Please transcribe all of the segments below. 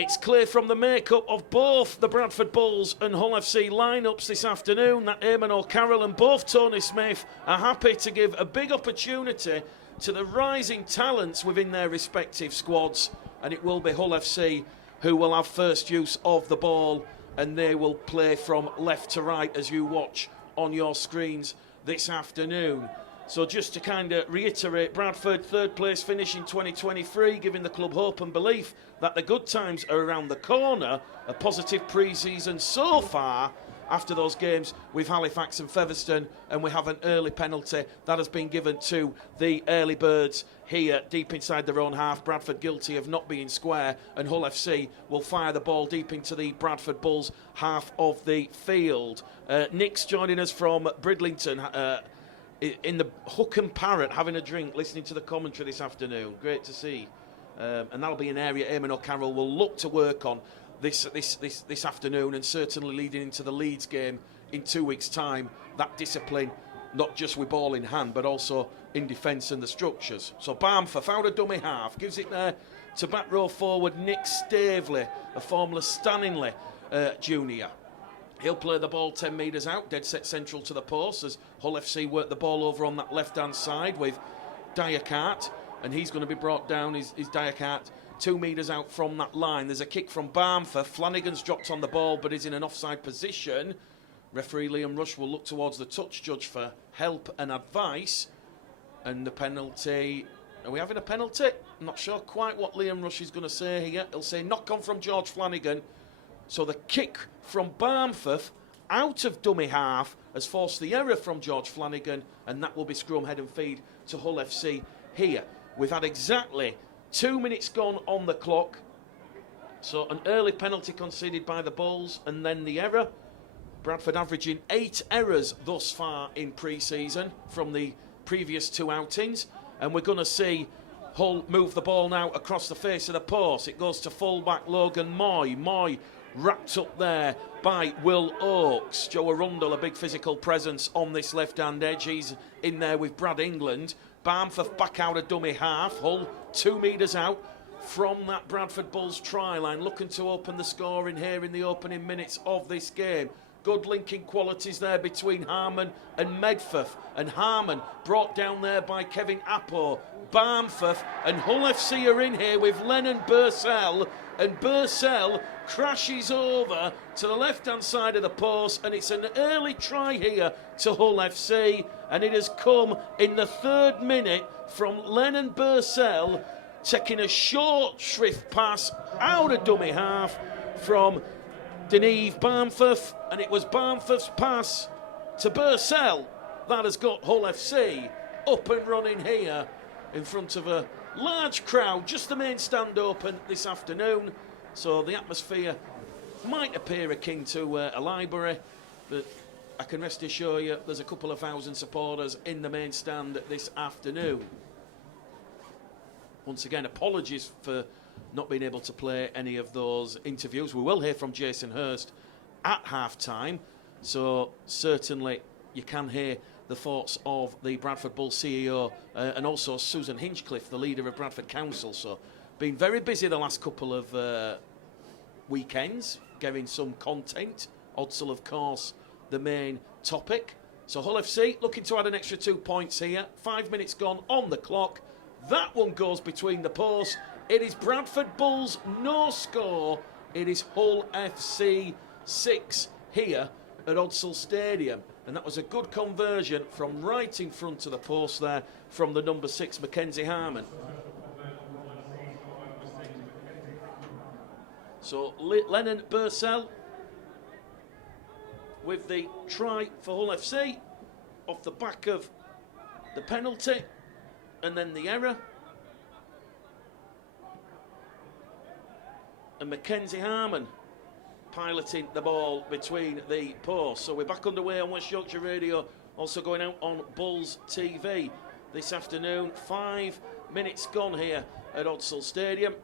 It's clear from the makeup of both the Bradford Bulls and Hull FC lineups this afternoon that Eamon O'Carroll and both Tony Smith are happy to give a big opportunity to the rising talents within their respective squads, and it will be Hull FC who will have first use of the ball, and they will play from left to right as you watch on your screens this afternoon. So just to kind of reiterate, Bradford third place finish in 2023, giving the club hope and belief that the good times are around the corner. A positive pre-season so far after those games with Halifax and Featherstone, and we have an early penalty that has been given to the early birds here deep inside their own half. Bradford guilty of not being square, and Hull FC will fire the ball deep into the Bradford Bulls half of the field. Nick's joining us from Bridlington, in the Hook and Parrot, having a drink, listening to the commentary this afternoon. Great to see. And that'll be an area Eamon O'Carroll will look to work on this afternoon, and certainly leading into the Leeds game in 2 weeks' time. That discipline, not just with ball in hand, but also in defence and the structures. So Barmforth out of dummy half, gives it there to back row forward Nick Staveley, a former Stanley junior. He'll play the ball 10 metres out, dead set central to the post, as Hull FC work the ball over on that left-hand side with Diacart, and he's going to be brought down, his Diacart, 2 metres out from that line. There's a kick from Barmforth. Flanagan's dropped on the ball, but is in an offside position. Referee Liam Rush will look towards the touch judge for help and advice. And the penalty... Are we having a penalty? I'm not sure quite what Liam Rush is going to say here. He'll say knock on from George Flanagan. So the kick from Barmforth out of dummy half has forced the error from George Flanagan, and that will be scrum head and feed to Hull FC here. We've had exactly 2 minutes gone on the clock. So an early penalty conceded by the Bulls, and then the error. Bradford averaging 8 errors thus far in pre-season from the previous 2 outings. And we're going to see Hull move the ball now across the face of the post. It goes to fullback Logan Moy. Moy wrapped up there by Will Oakes. Joe Arundel, a big physical presence on this left-hand edge. He's in there with Brad England. Barmforth back out of dummy half. Hull 2 metres out from that Bradford Bulls try line, looking to open the scoring here in the opening minutes of this game. Good linking qualities there between Harmon and Medforth, and Harmon brought down there by Kevin Appo. Barmforth and Hull FC are in here with Lennon Bursell, and Bursell crashes over to the left-hand side of the post, and it's an early try here to Hull FC, and it has come in the 3rd minute from Lennon Bursell, taking a short shrift pass out of dummy half from Deneve Barmforth, and it was Barmforth's pass to Bursell that has got Hull FC up and running here in front of a large crowd, just the main stand open this afternoon. So the atmosphere might appear akin to a library, but I can rest assure you there's a couple of thousand supporters in the main stand this afternoon. Once again, apologies for not being able to play any of those interviews. We will hear from Jason Hurst at half-time, so certainly you can hear the thoughts of the Bradford Bulls CEO and also Susan Hinchcliffe, the leader of Bradford Council. So been very busy the last couple of weekends, getting some content. Odsal, of course, the main topic. So Hull FC looking to add an extra 2 points here. 5 minutes gone on the clock. That one goes between the posts. It is Bradford Bulls no score. It is Hull FC 6 here at Odsal Stadium. And that was a good conversion from right in front of the post there from the number 6, Mackenzie Harmon. So Lennon Bursell with the try for Hull FC off the back of the penalty and then the error. And Mackenzie Harmon piloting the ball between the posts. So we're back underway on West Yorkshire Radio, also going out on Bulls TV this afternoon. 5 minutes gone here at Odsal Stadium.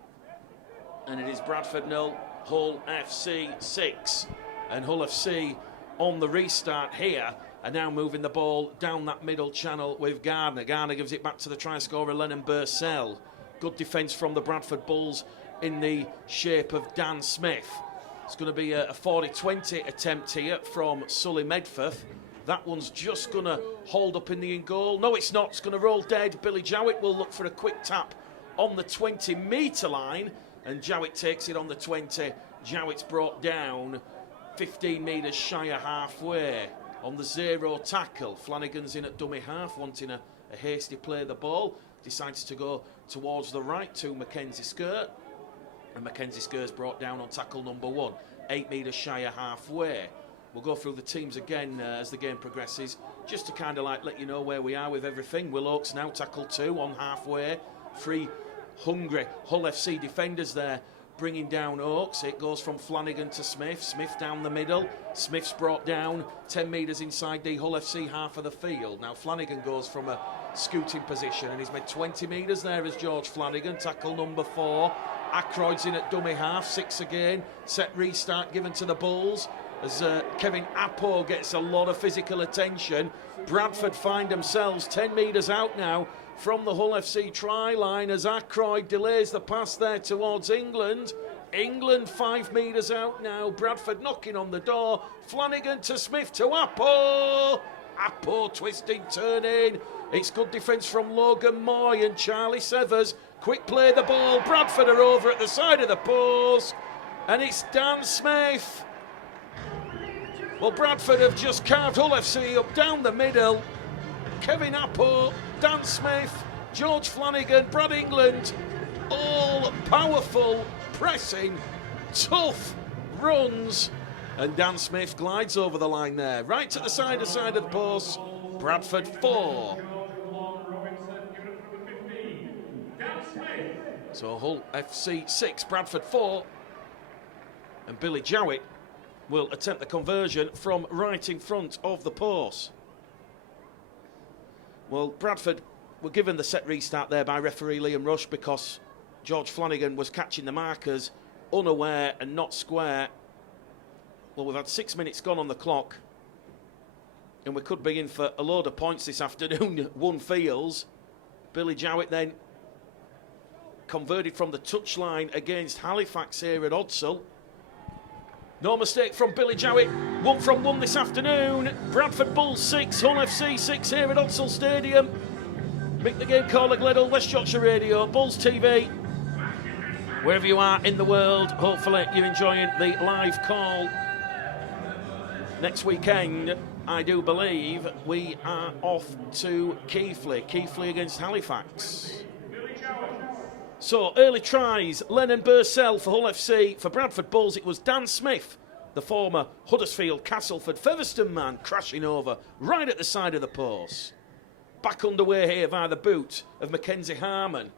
And it is Bradford 0, Hull FC 6. And Hull FC on the restart here are now moving the ball down that middle channel with Gardner. Gardner gives it back to the try scorer Lennon Bursell. Good defence from the Bradford Bulls in the shape of Dan Smith. It's going to be a 40-20 attempt here from Sully Medforth. That one's just going to hold up in the in goal. No, it's not. It's going to roll dead. Billy Jowett will look for a quick tap on the 20-metre line, and Jowett takes it on the 20. Jowett's brought down 15 metres shy of halfway on the 0 tackle. Flanagan's in at dummy half, wanting a hasty play of the ball. Decides to go towards the right to Mackenzie Skirt, and Mackenzie Skirt's brought down on tackle number 1, 8 metres shy of halfway. We'll go through the teams again as the game progresses, just to kind of like let you know where we are with everything. Will Oakes now tackle 2 on halfway. 3 hungry Hull FC defenders there bringing down Oakes. It goes from Flanagan to Smith. Smith down the middle. Smith's brought down 10 metres inside the Hull FC half of the field. Now Flanagan goes from a scooting position, and he's made 20 metres there as George Flanagan. Tackle number 4. Ackroyd's in at dummy half. 6 again. Set restart given to the Bulls as Kevin Appo gets a lot of physical attention. Bradford find themselves 10 metres out now from the Hull FC try line as Ackroyd delays the pass there towards England. England 5 metres out now. Bradford knocking on the door. Flanagan to Smith to Appo. Appo twisting, turning. It's good defence from Logan Moy and Charlie Severs. Quick play the ball. Bradford are over at the side of the post, and it's Dan Smith. Well, Bradford have just carved Hull FC up down the middle. Kevin Appo, Dan Smith, George Flanagan, Brad England, all powerful, pressing, tough runs. And Dan Smith glides over the line there, right to the side of the post. Bradford 4. So Hull FC 6, Bradford 4. And Billy Jowett will attempt the conversion from right in front of the post. Well, Bradford were given the set restart there by referee Liam Rush because George Flanagan was catching the markers unaware and not square. Well, we've had 6 minutes gone on the clock, and we could be in for a load of points this afternoon, one feels. Billy Jowett then converted from the touchline against Halifax here at Odsall. No mistake from Billy Jowett. 1 from 1 this afternoon. Bradford Bulls 6, Hull FC 6 here at Odsall Stadium. Mick the Game Caller Gleddle, West Yorkshire Radio, Bulls TV. Wherever you are in the world, hopefully you're enjoying the live call. Next weekend, I do believe, we are off to Keighley against Halifax. So, early tries, Lennon Bursell for Hull FC. For Bradford Bulls, it was Dan Smith, the former Huddersfield, Castleford, Featherstone man, crashing over right at the side of the post. Back underway here via the boot of Mackenzie Harmon.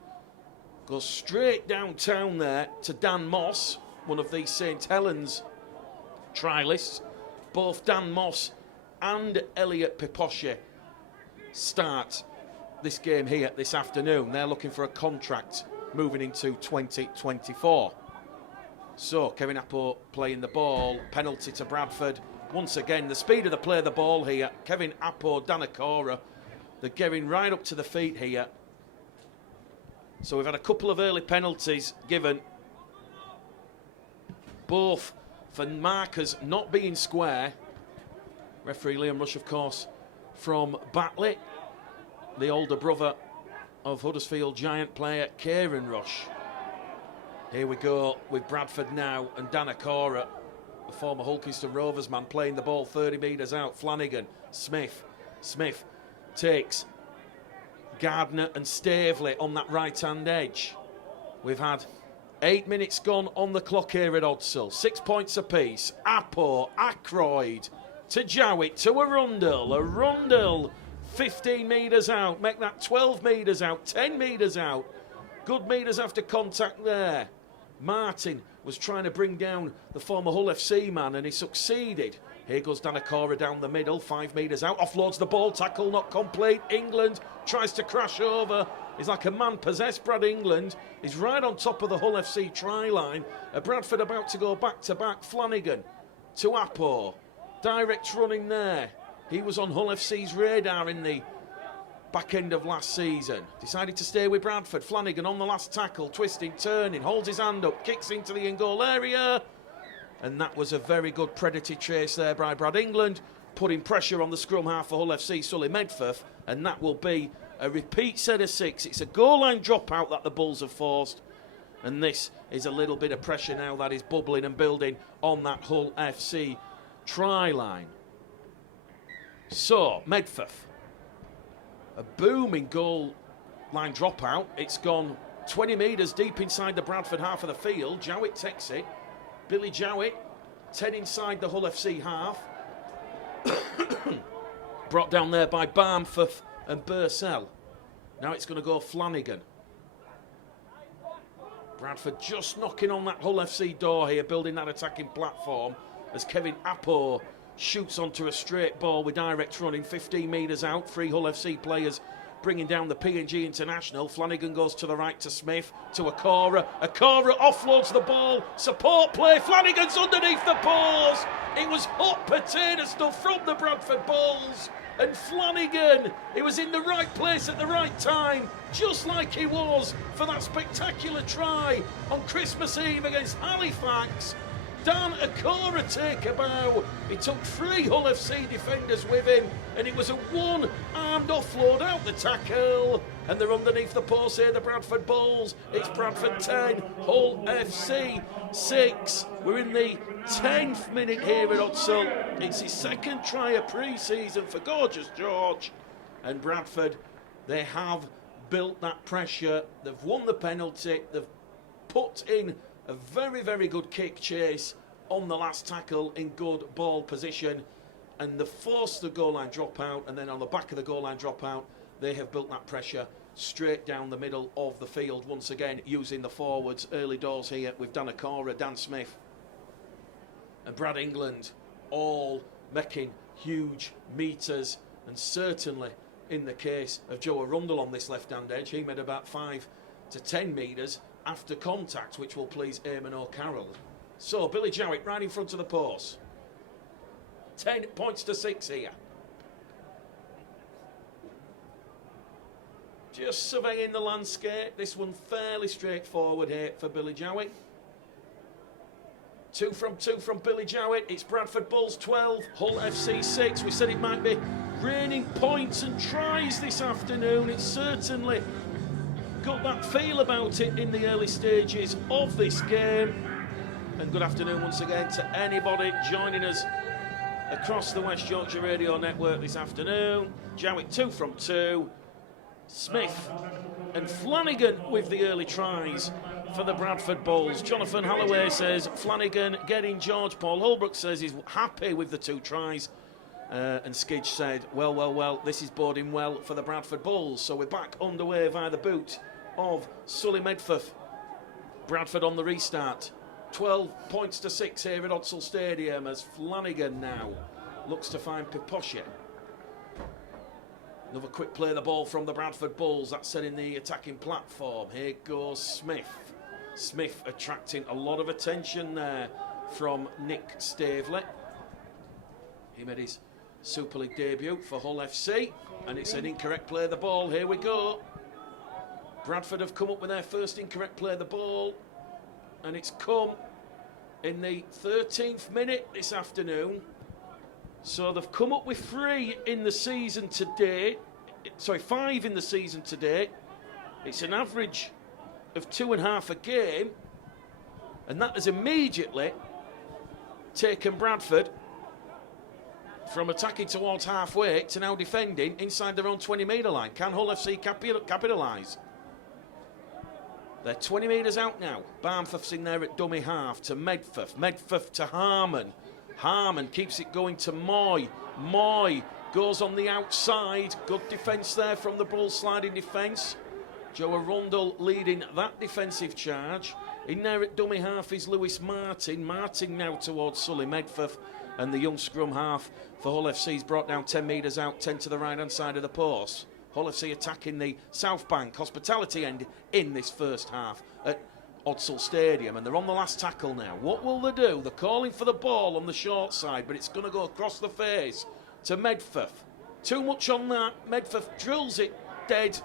Goes straight downtown there to Dan Moss, one of the St Helens trialists. Both Dan Moss and Elliot Piposche start this game here this afternoon. They're looking for a contract moving into 2024. So Kevin Appo playing the ball, penalty to Bradford. Once again, the speed of the play of the ball here. Kevin Appo, Danakora, they're getting right up to the feet here. So we've had a couple of early penalties given, both for markers not being square. Referee Liam Rush, of course, from Batley, the older brother of Huddersfield Giant player Kieran Rush. Here we go with Bradford now and Danakora, the former Hulkington Rovers man, playing the ball 30 metres out. Flanagan, Smith takes Gardner and Staveley on that right-hand edge. We've had 8 minutes gone on the clock here at Odsall. 6 points apiece. Appo, Ackroyd to Jowett to Arundel. 15 metres out, make that 12 metres out, 10 metres out. Good metres after contact there. Martin was trying to bring down the former Hull FC man, and he succeeded. Here goes Danakora down the middle, 5 metres out, offloads the ball, tackle not complete. England tries to crash over. He's like a man possessed, Brad England. He's right on top of the Hull FC try line. Bradford about to go back to back. Flanagan to Appo. Direct running there. He was on Hull FC's radar in the back end of last season. Decided to stay with Bradford. Flanagan on the last tackle, twisting, turning, holds his hand up, kicks into the in-goal area. And that was a very good predatory chase there by Brad England, putting pressure on the scrum half for Hull FC, Sully Medforth. And that will be a repeat set of 6. It's a goal line dropout that the Bulls have forced. And this is a little bit of pressure now that is bubbling and building on that Hull FC try line. So, Medforth. A booming goal line dropout. It's gone 20 metres deep inside the Bradford half of the field. Jowett takes it. Billy Jowett, 10 inside the Hull FC half. Brought down there by Barmforth and Bursell. Now it's going to go Flanagan. Bradford just knocking on that Hull FC door here, building that attacking platform as Kevin Appo shoots onto a straight ball with direct running, 15 metres out. 3 Hull FC players bringing down the P&G International. Flanagan goes to the right to Smith, to Akora. Akora offloads the ball. Support play. Flanagan's underneath the paws. It was hot potato stuff from the Bradford Bulls. And Flanagan, he was in the right place at the right time, just like he was for that spectacular try on Christmas Eve against Halifax. Dan Akora take a bow. He took 3 Hull FC defenders with him, and it was a one-armed offload out the tackle. And they're underneath the post here, the Bradford Bulls. It's Bradford 10, Hull FC 6. We're in the 10th minute here at Odsal. It's his second try of pre-season for Gorgeous George. And Bradford, they have built that pressure. They've won the penalty. They've put in a very, very good kick chase on the last tackle in good ball position. And they forced the goal line dropout. And then on the back of the goal line dropout, they have built that pressure straight down the middle of the field. Once again, using the forwards early doors here with Dan Akora, Dan Smith and Brad England, all making huge metres. And certainly in the case of Joe Arundel on this left-hand edge, he made about 5 to 10 metres after contact, which will please Eamon O'Carroll. So Billy Jowett right in front of the post. 10 points to 6 here. Just surveying the landscape. This one fairly straightforward here for Billy Jowett. 2 from 2 from Billy Jowett. It's Bradford Bulls 12, Hull FC 6. We said it might be raining points and tries this afternoon. It's certainly got that feel about it in the early stages of this game. And good afternoon once again to anybody joining us across the West Yorkshire Radio Network this afternoon. Jowett 2 from 2. Smith and Flanagan with the early tries for the Bradford Bulls. Jonathan Holloway says Flanagan getting George. Paul Holbrook says he's happy with the 2 tries. And Skidge said, well, this is boding well for the Bradford Bulls. So we're back underway via the boot of Sully Medforth. Bradford on the restart. 12 points to 6 here at Odsal Stadium as Flanagan now looks to find Piposhe. Another quick play of the ball from the Bradford Bulls. That's setting the attacking platform. Here goes Smith. Smith attracting a lot of attention there from Nick Staveley. He made his Super League debut for Hull FC. And it's an incorrect play of the ball. Here we go. Bradford have come up with their first incorrect play of the ball. And it's come in the 13th minute this afternoon. So they've come up with 3 in the season today. Sorry, 5 in the season today. It's an average of 2.5 a game. And that has immediately taken Bradford from attacking towards halfway to now defending inside their own 20-metre line. Can Hull FC capitalise? They're 20 metres out now. Barmforth's in there at dummy half to Medforth. Medforth to Harmon. Harmon keeps it going to Moy. Moy goes on the outside. Good defence there from the Bulls sliding defence. Joe Arundel leading that defensive charge. In there at dummy half is Lewis Martin. Martin now towards Sully Medforth. And the young scrum half for Hull FC's brought down 10 metres out, 10 to the right-hand side of the post. Hull FC attacking the South Bank hospitality end in this first half at Odsal Stadium, and they're on the last tackle now. What will they do? They're calling for the ball on the short side, but it's going to go across the face to Medforth. Too much on that. Medford drills it dead.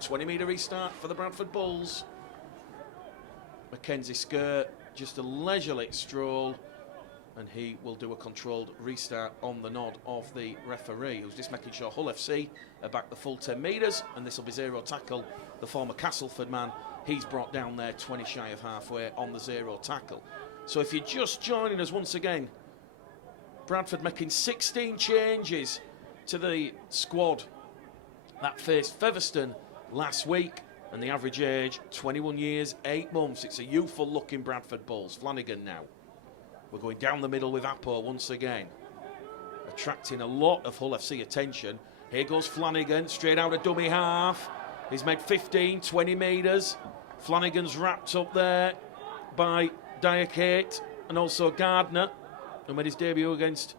20-metre restart for the Bradford Bulls. Mackenzie Skirt, just a leisurely stroll, and he will do a controlled restart on the nod of the referee, who's just making sure Hull FC are back the full 10 metres, and this will be zero tackle. The former Castleford man, he's brought down there 20 shy of halfway on the zero tackle. So if you're just joining us once again, Bradford making 16 changes to the squad that faced Featherstone last week, and the average age 21 years 8 months. It's a youthful looking Bradford Bulls. Flanagan now, we're going down the middle with Apo once again, attracting a lot of Hull FC attention. Here goes Flanagan, straight out of dummy half. He's made 15, 20 metres. Flanagan's wrapped up there by Diakate and also Gardner, who made his debut against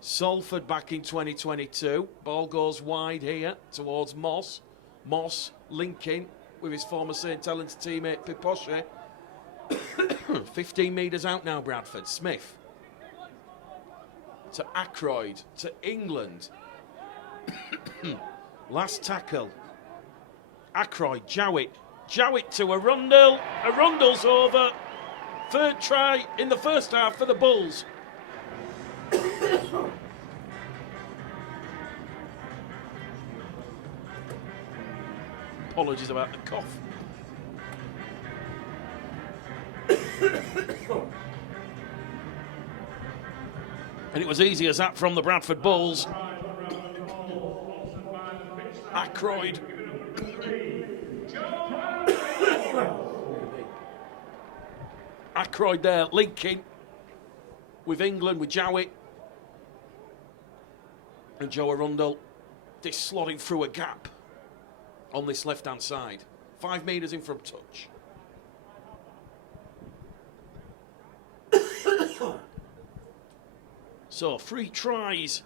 Salford back in 2022. Ball goes wide here towards Moss. Moss linking with his former St Helens teammate Piposhe. 15 metres out now, Bradford. Smith to Ackroyd to England. Last tackle. Ackroyd, Jowett to Arundel. Arundel's over. Third try in the first half for the Bulls. Apologies about the cough. And it was easy as that from the Bradford Bulls. Ackroyd. Ackroyd there linking with England, with Jowett. And Joe Arundel just slotting through a gap on this left-hand side. 5 metres in from touch. So 3 tries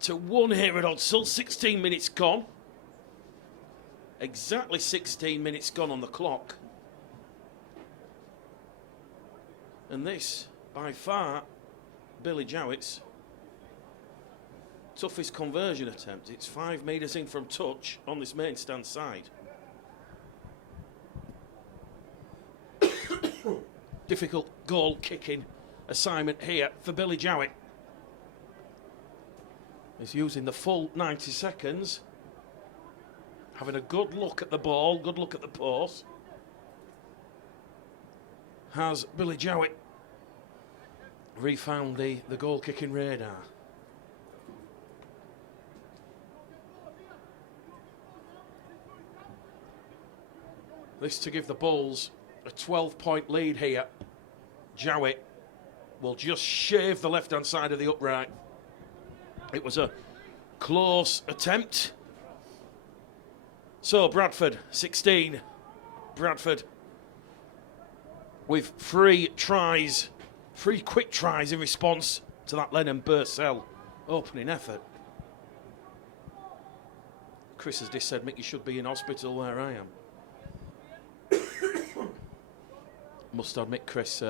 to 1 here at Odsall. 16 minutes gone. Exactly 16 minutes gone on the clock. And this, by far, Billy Jowett's toughest conversion attempt. It's 5 metres in from touch on this main stand side. Difficult goal kicking assignment here for Billy Jowett. He's using the full 90 seconds. Having a good look at the ball, good look at the post. Has Billy Jowett refound the goal kicking radar? This to give the Bulls a 12-point lead here. Jowett will just shave the left-hand side of the upright. It was a close attempt. So Bradford 16. Bradford with 3 tries, 3 quick tries in response to that Lennon Bursell opening effort. Chris has just said, Mick, you should be in hospital where I am. Must admit, Chris,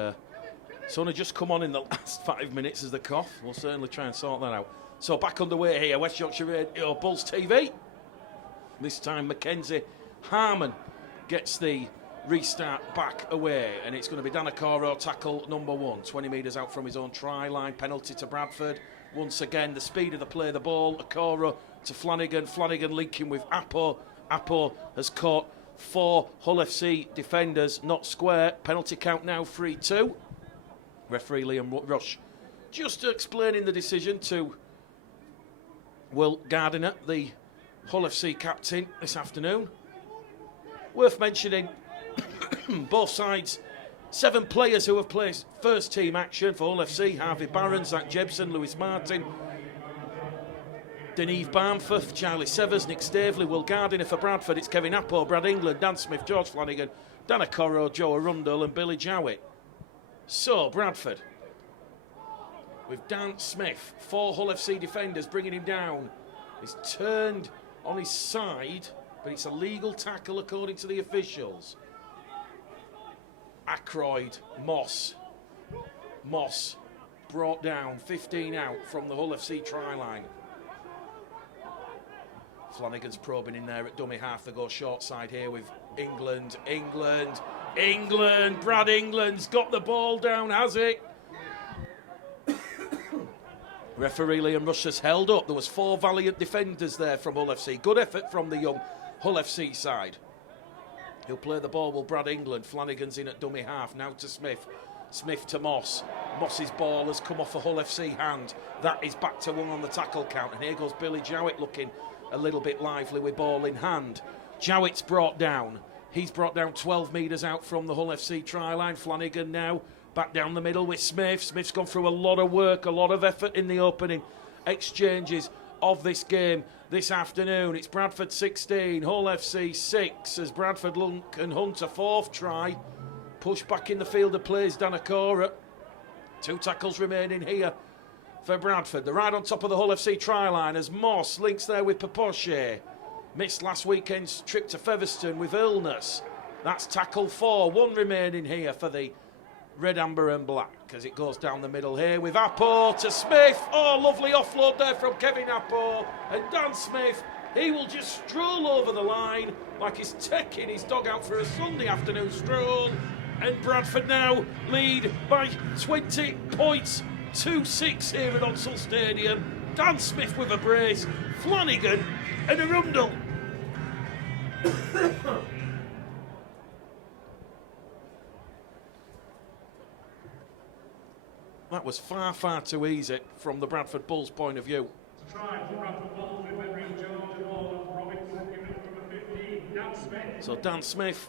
it's only just come on in the last 5 minutes as the cough. We'll certainly try and sort that out. So back underway here, West Yorkshire Radio Bulls TV. This time Mackenzie Harmon gets the restart back away, and it's going to be Danakoro, tackle number 1. 20 metres out from his own try line, penalty to Bradford. Once again, the speed of the play, the ball, Okoro to Flanagan. Flanagan linking with Apo. Apo has caught 4 Hull FC defenders, not square. Penalty count now 3-2. Referee Liam Rush just explaining the decision to Will Gardiner, the Hull FC captain, this afternoon. Worth mentioning, both sides, 7 players who have played first team action for Hull FC. Harvey Barron, Zach Jebson, Lewis Martin, Deneve Barnforth, Charlie Severs, Nick Staveley, Will Gardiner. For Bradford, it's Kevin Apo, Brad England, Dan Smith, George Flanagan, Danakoro, Joe Arundel and Billy Jowett. So Bradford, with Dan Smith, 4 Hull FC defenders bringing him down. He's turned on his side, but it's a legal tackle according to the officials. Ackroyd, Moss brought down, 15 out from the Hull FC try line. Flanagan's probing in there at dummy half. They go short side here with England. Brad England's got the ball down, has it? Referee Liam Rush has held up. There was 4 valiant defenders there from Hull FC. Good effort from the young Hull FC side. He'll play the ball with Brad England. Flanagan's in at dummy half. Now to Smith. Smith to Moss. Moss's ball has come off a Hull FC hand. That is back to 1 on the tackle count. And here goes Billy Jowett looking a little bit lively with ball in hand. Jowett's brought down. He's brought down 12 metres out from the Hull FC try line. Flanagan now back down the middle with Smith. Smith's gone through a lot of work, a lot of effort in the opening exchanges of this game this afternoon. It's Bradford 16, Hull FC 6 as Bradford can hunt a 4th try. Push back in the field of plays, Danakora. 2 tackles remaining here for Bradford. They're right on top of the Hull FC try line as Moss links there with Papoche. Missed last weekend's trip to Featherstone with illness. That's tackle 4. 1 remaining here for the red, amber and black as it goes down the middle here with Appo to Smith. Oh, lovely offload there from Kevin Appo. And Dan Smith, he will just stroll over the line like he's taking his dog out for a Sunday afternoon stroll. And Bradford now lead by 20 points, 2-6 here at Odsal Stadium. Dan Smith with a brace, Flanagan and Arundel. That was far, far too easy from the Bradford Bulls' point of view. So Dan Smith,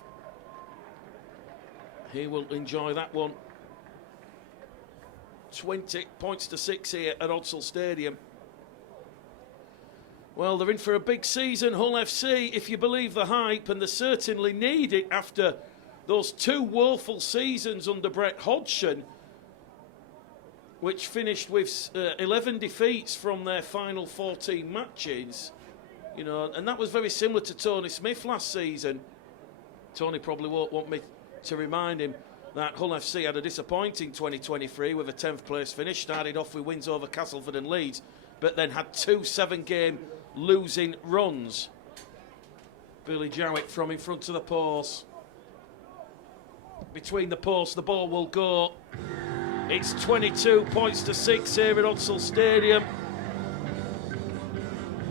he will enjoy that one. 20 points to 6 here at Odsal Stadium. Well, they're in for a big season, Hull FC, if you believe the hype, and they certainly need it after those 2 woeful seasons under Brett Hodgson, which finished with 11 defeats from their final 14 matches. You know, and that was very similar to Tony Smith last season. Tony probably won't want me to remind him that Hull FC had a disappointing 2023 with a 10th place finish. Started off with wins over Castleford and Leeds, but then had 2 7-game losing runs. Billy Jowett from in front of the post. Between the posts, the ball will go. It's 22 points to 6 here at Odsal Stadium.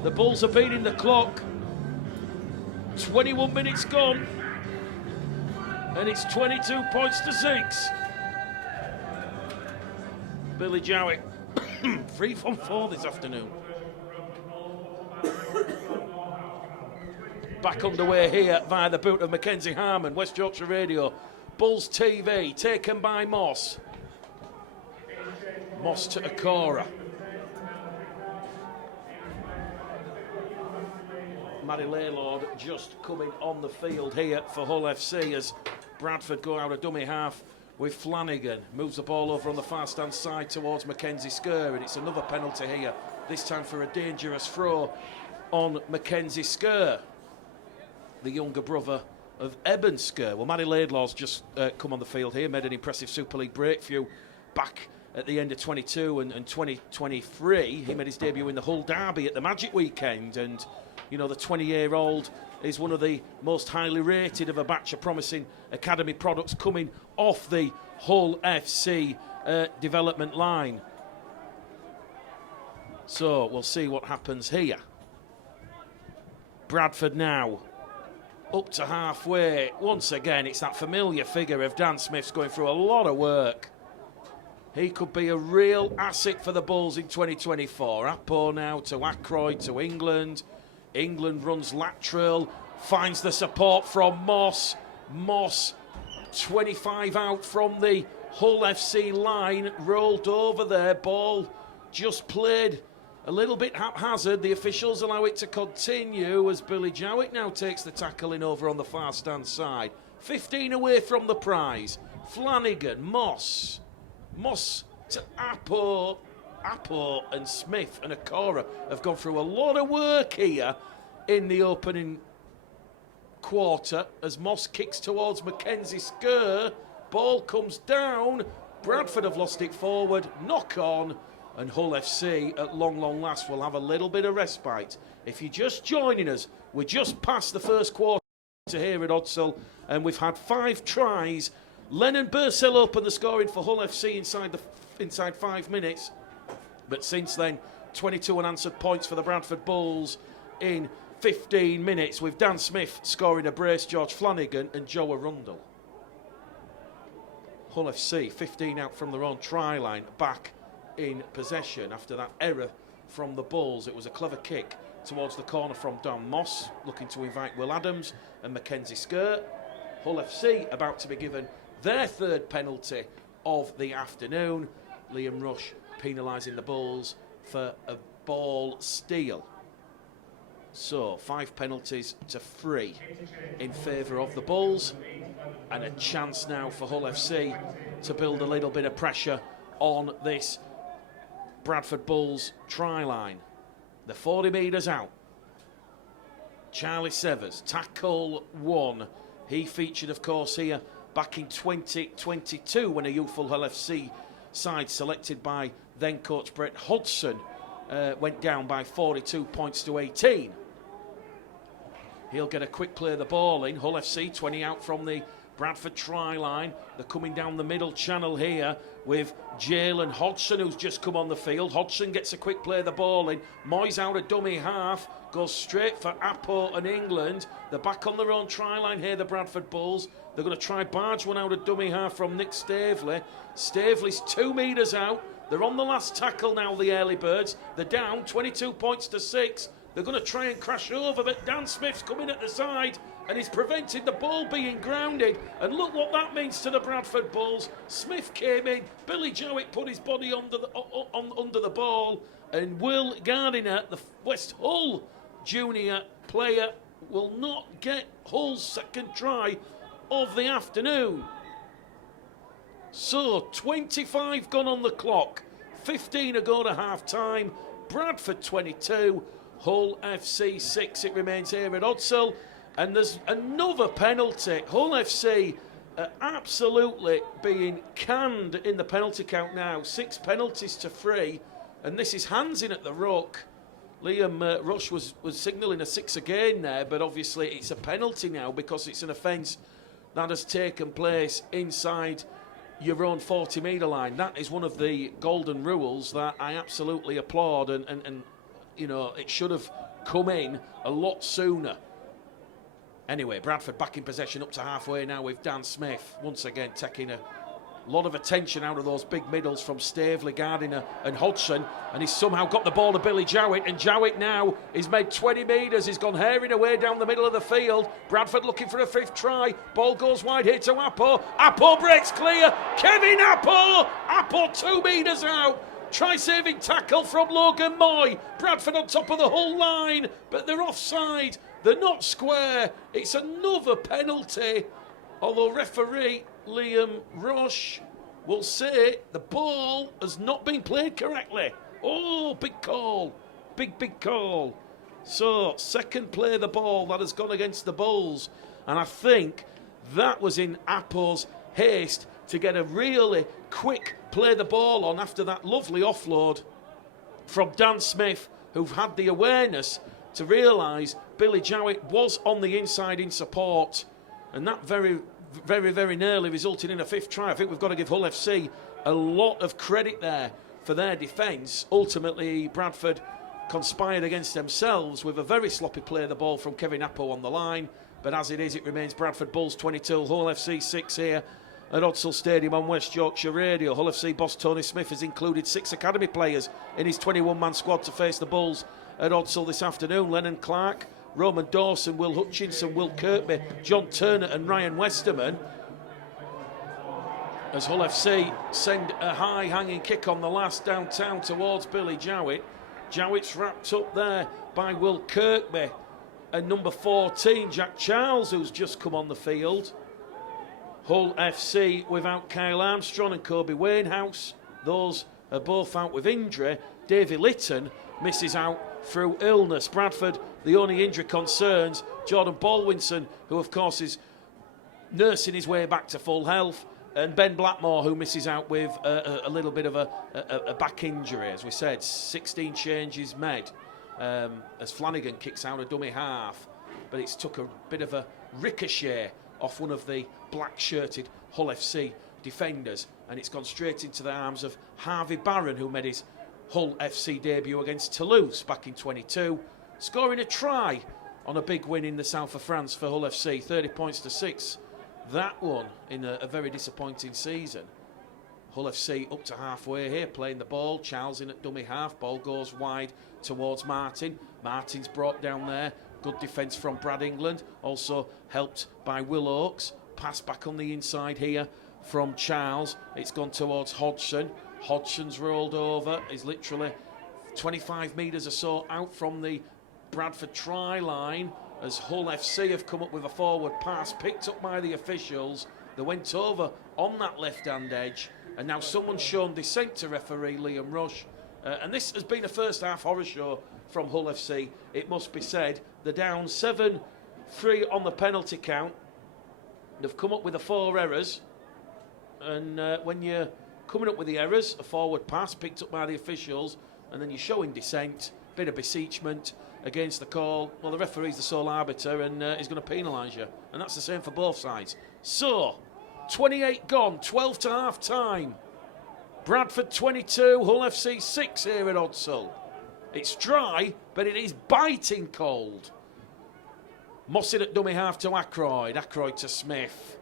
The Bulls are beating the clock. 21 minutes gone. And it's 22 points to 6. Billy Jowett, 3 from 4 this afternoon. Back underway here via the boot of Mackenzie Harmon, West Yorkshire Radio. Bulls TV, taken by Moss. Moss to Akora. Matty Laylord just coming on the field here for Hull FC as Bradford go out of dummy half with Flanagan. Moves the ball over on the far stand side towards Mackenzie Skur, and it's another penalty here, this time for a dangerous throw on Mackenzie Skur, the younger brother of Eben Skur. Well, Matty Laidlaw's just come on the field here, made an impressive Super League breakthrough back at the end of 22 and 2023. He made his debut in the Hull Derby at the Magic Weekend, and you know, the 20-year-old is one of the most highly rated of a batch of promising academy products coming off the Hull FC development line. So we'll see what happens here. Bradford now up to halfway. Once again, it's that familiar figure of Dan Smith's going through a lot of work. He could be a real asset for the Bulls in 2024. Appo now to Ackroyd to England. England runs lateral, finds the support from Moss. Moss, 25 out from the Hull FC line, rolled over there. Ball just played a little bit haphazard. The officials allow it to continue as Billy Jowett now takes the tackle in over on the far stand side. 15 away from the prize. Flanagan, Moss to Appo. Appo and Smith and Akora have gone through a lot of work here in the opening quarter as Moss kicks towards Mackenzie Skur. Ball comes down. Bradford have lost it forward. Knock on. and Hull FC at long last will have a little bit of respite. If you're just joining us, we're just past the first quarter here at Odsal, and we've had 5 tries. Lennon Bursell opened the scoring for Hull FC inside 5 minutes, but since then 22 unanswered points for the Bradford Bulls in 15 minutes, with Dan Smith scoring a brace, George Flanagan and Joe Arundel. Hull FC 15 out from their own try line, back in possession after that error from the Bulls. It was a clever kick towards the corner from Don Moss, looking to invite Will Adams and Mackenzie Skirt. Hull FC about to be given their 3rd penalty of the afternoon. Liam Rush penalising the Bulls for a ball steal. So 5 penalties to 3 in favour of the Bulls, and a chance now for Hull FC to build a little bit of pressure on this Bradford Bulls try line. They're 40 metres out. Charlie Severs, tackle 1. He featured, of course, here back in 2022 when a youthful Hull FC side selected by then coach Brett Hodgson went down by 42 points to 18. He'll get a quick play of the ball in. Hull FC 20 out from the Bradford try line. They're coming down the middle channel here with Jalen Hodgson, who's just come on the field. Hodgson gets a quick play of the ball in. Moyes out a dummy half, goes straight for Apo and England. They're back on their own try line here, the Bradford Bulls. They're going to try barge one out of dummy half from Nick Staveley. Staveley's 2 metres out. They're on the last tackle now, the early birds. They're down 22 points to 6. They're going to try and crash over, but Dan Smith's coming at the side and he's prevented the ball being grounded. And look what that means to the Bradford Bulls. Smith came in, Billy Jowett put his body under the ball, and Will Gardiner, the West Hull junior player, will not get Hull's 2nd try of the afternoon. So 25 gone on the clock, 15 to go to half time. Bradford 22, Hull FC 6. It remains here at Odsal, and there's another penalty. Hull FC are absolutely being canned in the penalty count now. 6 penalties to 3, and this is hands in at the ruck. Liam Rush was signalling a 6 again there, but obviously it's a penalty now because it's an offence that has taken place inside your own 40-metre line. That is one of the golden rules that I absolutely applaud, and you know, it should have come in a lot sooner. Anyway, Bradford back in possession up to halfway now with Dan Smith, once again taking a lot of attention out of those big middles from Staveley, Gardiner and Hodgson, and he's somehow got the ball to Billy Jowett, and Jowett now is made 20 metres. He's gone herring away down the middle of the field. Bradford looking for a 5th try. Ball goes wide here to Apo. Apo breaks clear. Kevin Apo! Apo 2 metres out. Try-saving tackle from Logan Moy. Bradford on top of the Hull line, but they're offside. They're not square. It's another penalty, although referee Liam Rush will say the ball has not been played correctly. Oh, big call. Big call. So, 2nd play of the ball that has gone against the Bulls, and I think that was in Apo's haste to get a really quick play the ball on after that lovely offload from Dan Smith, who've had the awareness to realise Billy Jowett was on the inside in support, and that very nearly resulted in a 5th try. I think we've got to give Hull FC a lot of credit there for their defence. Ultimately, Bradford conspired against themselves with a very sloppy play of the ball from Kevin Apo on the line, but as it is, it remains Bradford Bulls 22, Hull FC 6 here at Odsal Stadium on West Yorkshire Radio. Hull FC boss Tony Smith has included 6 academy players in his 21-man squad to face the Bulls at Odsal this afternoon. Lennon Clark, Roman Dawson, Will Hutchinson, Will Kirkby, John Turner and Ryan Westerman. As Hull FC send a high-hanging kick on the last downtown towards Billy Jowett. Jowett's wrapped up there by Will Kirkby and number 14, Jack Charles, who's just come on the field. Hull FC without Kyle Armstrong and Kobe Wainhouse. Those are both out with injury. Davy Litton misses out through illness. Bradford, the only injury concerns Jordan Baldwinson, who of course is nursing his way back to full health, And Ben Blackmore, who misses out with a little bit of a back injury, as we said, 16 changes made as Flanagan kicks out a dummy half. But it's took a bit of a ricochet off one of the black-shirted Hull FC defenders, and it's gone straight into the arms of Harvey Barron, who made his Hull FC debut against Toulouse back in 22, scoring a try on a big win in the south of France for Hull FC, 30 points to 6. That one in a very disappointing season. Hull FC up to halfway here, playing the ball. Charles in at dummy half. Ball goes wide towards Martin. Martin's brought down there. Good defence from Brad England. Also helped by Will Oakes. Pass back on the inside here from Charles. It's gone towards Hodgson. Hodgson's rolled over. He's literally 25 metres or so out from the Bradford try line, as Hull FC have come up with a forward pass, picked up by the officials. They went over on that left-hand edge, and now someone's shown dissent to referee Liam Rush. And this has been a first-half horror show from Hull FC, it must be said. They're down 7-3 on the penalty count. They've come up with the 4 errors. And when you're coming up with the errors, a forward pass picked up by the officials, and then you're showing dissent, bit of beseechment against the call, well, the referee's the sole arbiter, and he's going to penalise you. And that's the same for both sides. So, 28 gone, 12 to half-time. Bradford 22, Hull FC 6 here at Odsal. It's dry, but it is biting cold. Mossin at dummy half to Ackroyd. Ackroyd to Smith.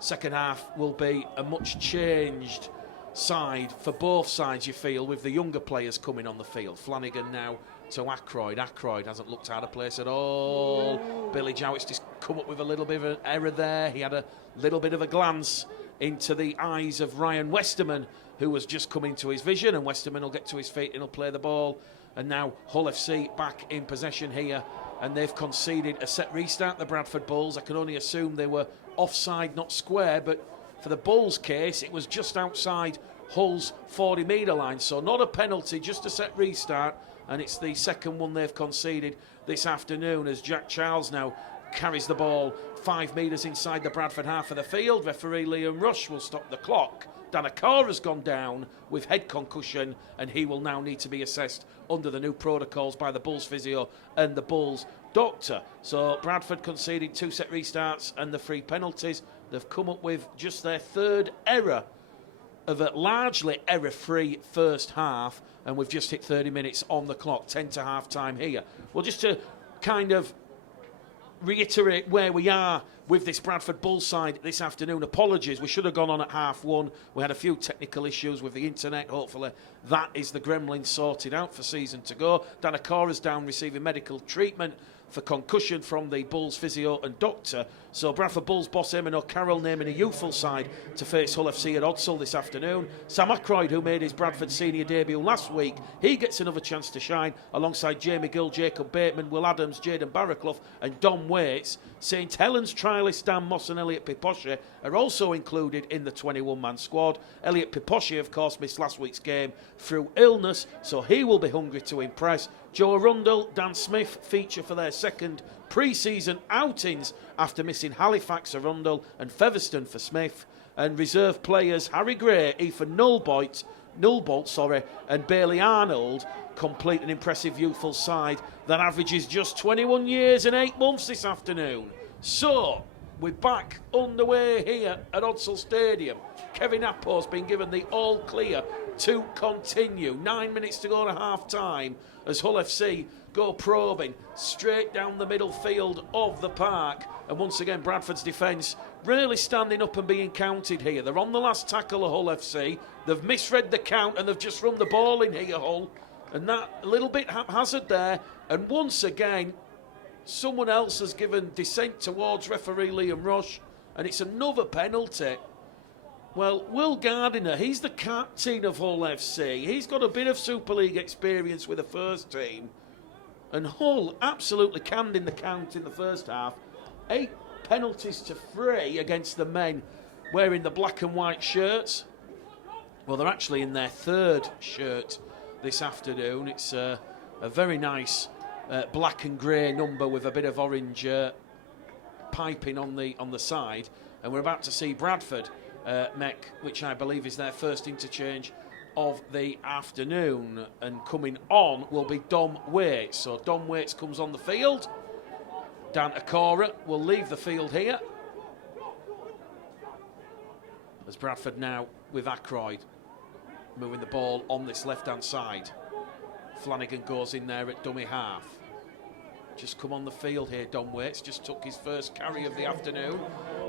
Second half will be a much changed side for both sides, you feel, with the younger players coming on the field. Flanagan now to Ackroyd. Ackroyd hasn't looked out of place at all. Billy Jowett's just come up with a little bit of an error there. He had a little bit of a glance into the eyes of Ryan Westerman, who was just coming to his vision, and Westerman will get to his feet and he'll play the ball. And now Hull FC back in possession here, and they've conceded a set restart, the Bradford Bulls. I can only assume they were offside, not square, but for the Bulls' case, it was just outside Hull's 40-metre line, so not a penalty, just a set restart. And it's the second one they've conceded this afternoon, as Jack Charles now carries the ball 5 metres inside the Bradford half of the field. Referee Liam Rush will stop the clock. Danakara's gone down with head concussion, and he will now need to be assessed under the new protocols by the Bulls physio and the Bulls doctor. So Bradford conceded 2 set restarts and the 3 penalties. They've come up with just their 3rd error of a largely error-free first half, and we've just hit 30 minutes on the clock, 10 to half-time here. Well, just to kind of reiterate where we are with this Bradford Bulls side this afternoon. Apologies, we should have gone on at half-1. We had a few technical issues with the internet. Hopefully that is the gremlin sorted out for season to go. Danakara's down receiving medical treatment for concussion from the Bulls physio and doctor. So Bradford Bulls boss Eamon O'Carroll naming a youthful side to face Hull FC at Odsal this afternoon. Sam Ackroyd, who made his Bradford senior debut last week, he gets another chance to shine alongside Jamie Gill, Jacob Bateman, Will Adams, Jayden Barraclough and Dom Waits. St Helens trialist Dan Moss and Elliot Piposhe are also included in the 21-man squad. Elliot Piposhe, of course, missed last week's game through illness, so he will be hungry to impress. Joe Arundel, Dan Smith feature for their second pre-season outings after missing Halifax, Arundel and Featherstone for Smith. And reserve players Harry Gray, Ethan Nullbolt, and Bailey Arnold complete an impressive youthful side that averages just 21 years and 8 months this afternoon. So, we're back underway here at Odsal Stadium. Kevin Appo's been given the all clear to continue. 9 minutes to go to half time as Hull FC go probing straight down the middle field of the park. And once again, Bradford's defence really standing up and being counted here. They're on the last tackle of Hull FC. They've misread the count and they've just run the ball in here, Hull. And that a little bit haphazard there. And once again, someone else has given dissent towards referee Liam Rush. And it's another penalty. Well, Will Gardiner, he's the captain of Hull FC. He's got a bit of Super League experience with the first team. And Hull absolutely canned in the count in the first half. 8 penalties to 3 against the men wearing the black and white shirts. Well, they're actually in their 3rd shirt this afternoon. It's a very nice black and grey number with a bit of orange piping on the side. And we're about to see Bradford make, which I believe is their first interchange of the afternoon. And coming on will be Dom Waits. So Dom Waits comes on the field. Dan Okora will leave the field here. As Bradford now with Ackroyd moving the ball on this left-hand side. Flanagan goes in there at dummy half. Just come on the field here, Dom Waits. Just took his first carry of the afternoon.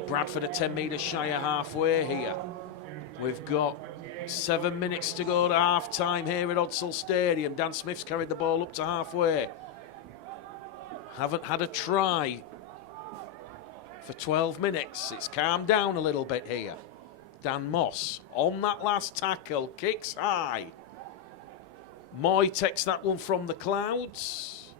Bradford are 10 metres shy of halfway here. We've got 7 minutes to go to half-time here at Odsal Stadium. Dan Smith's carried the ball up to halfway. Haven't had a try for 12 minutes. It's calmed down a little bit here. Dan Moss on that last tackle, kicks high. Moy takes that one from the clouds,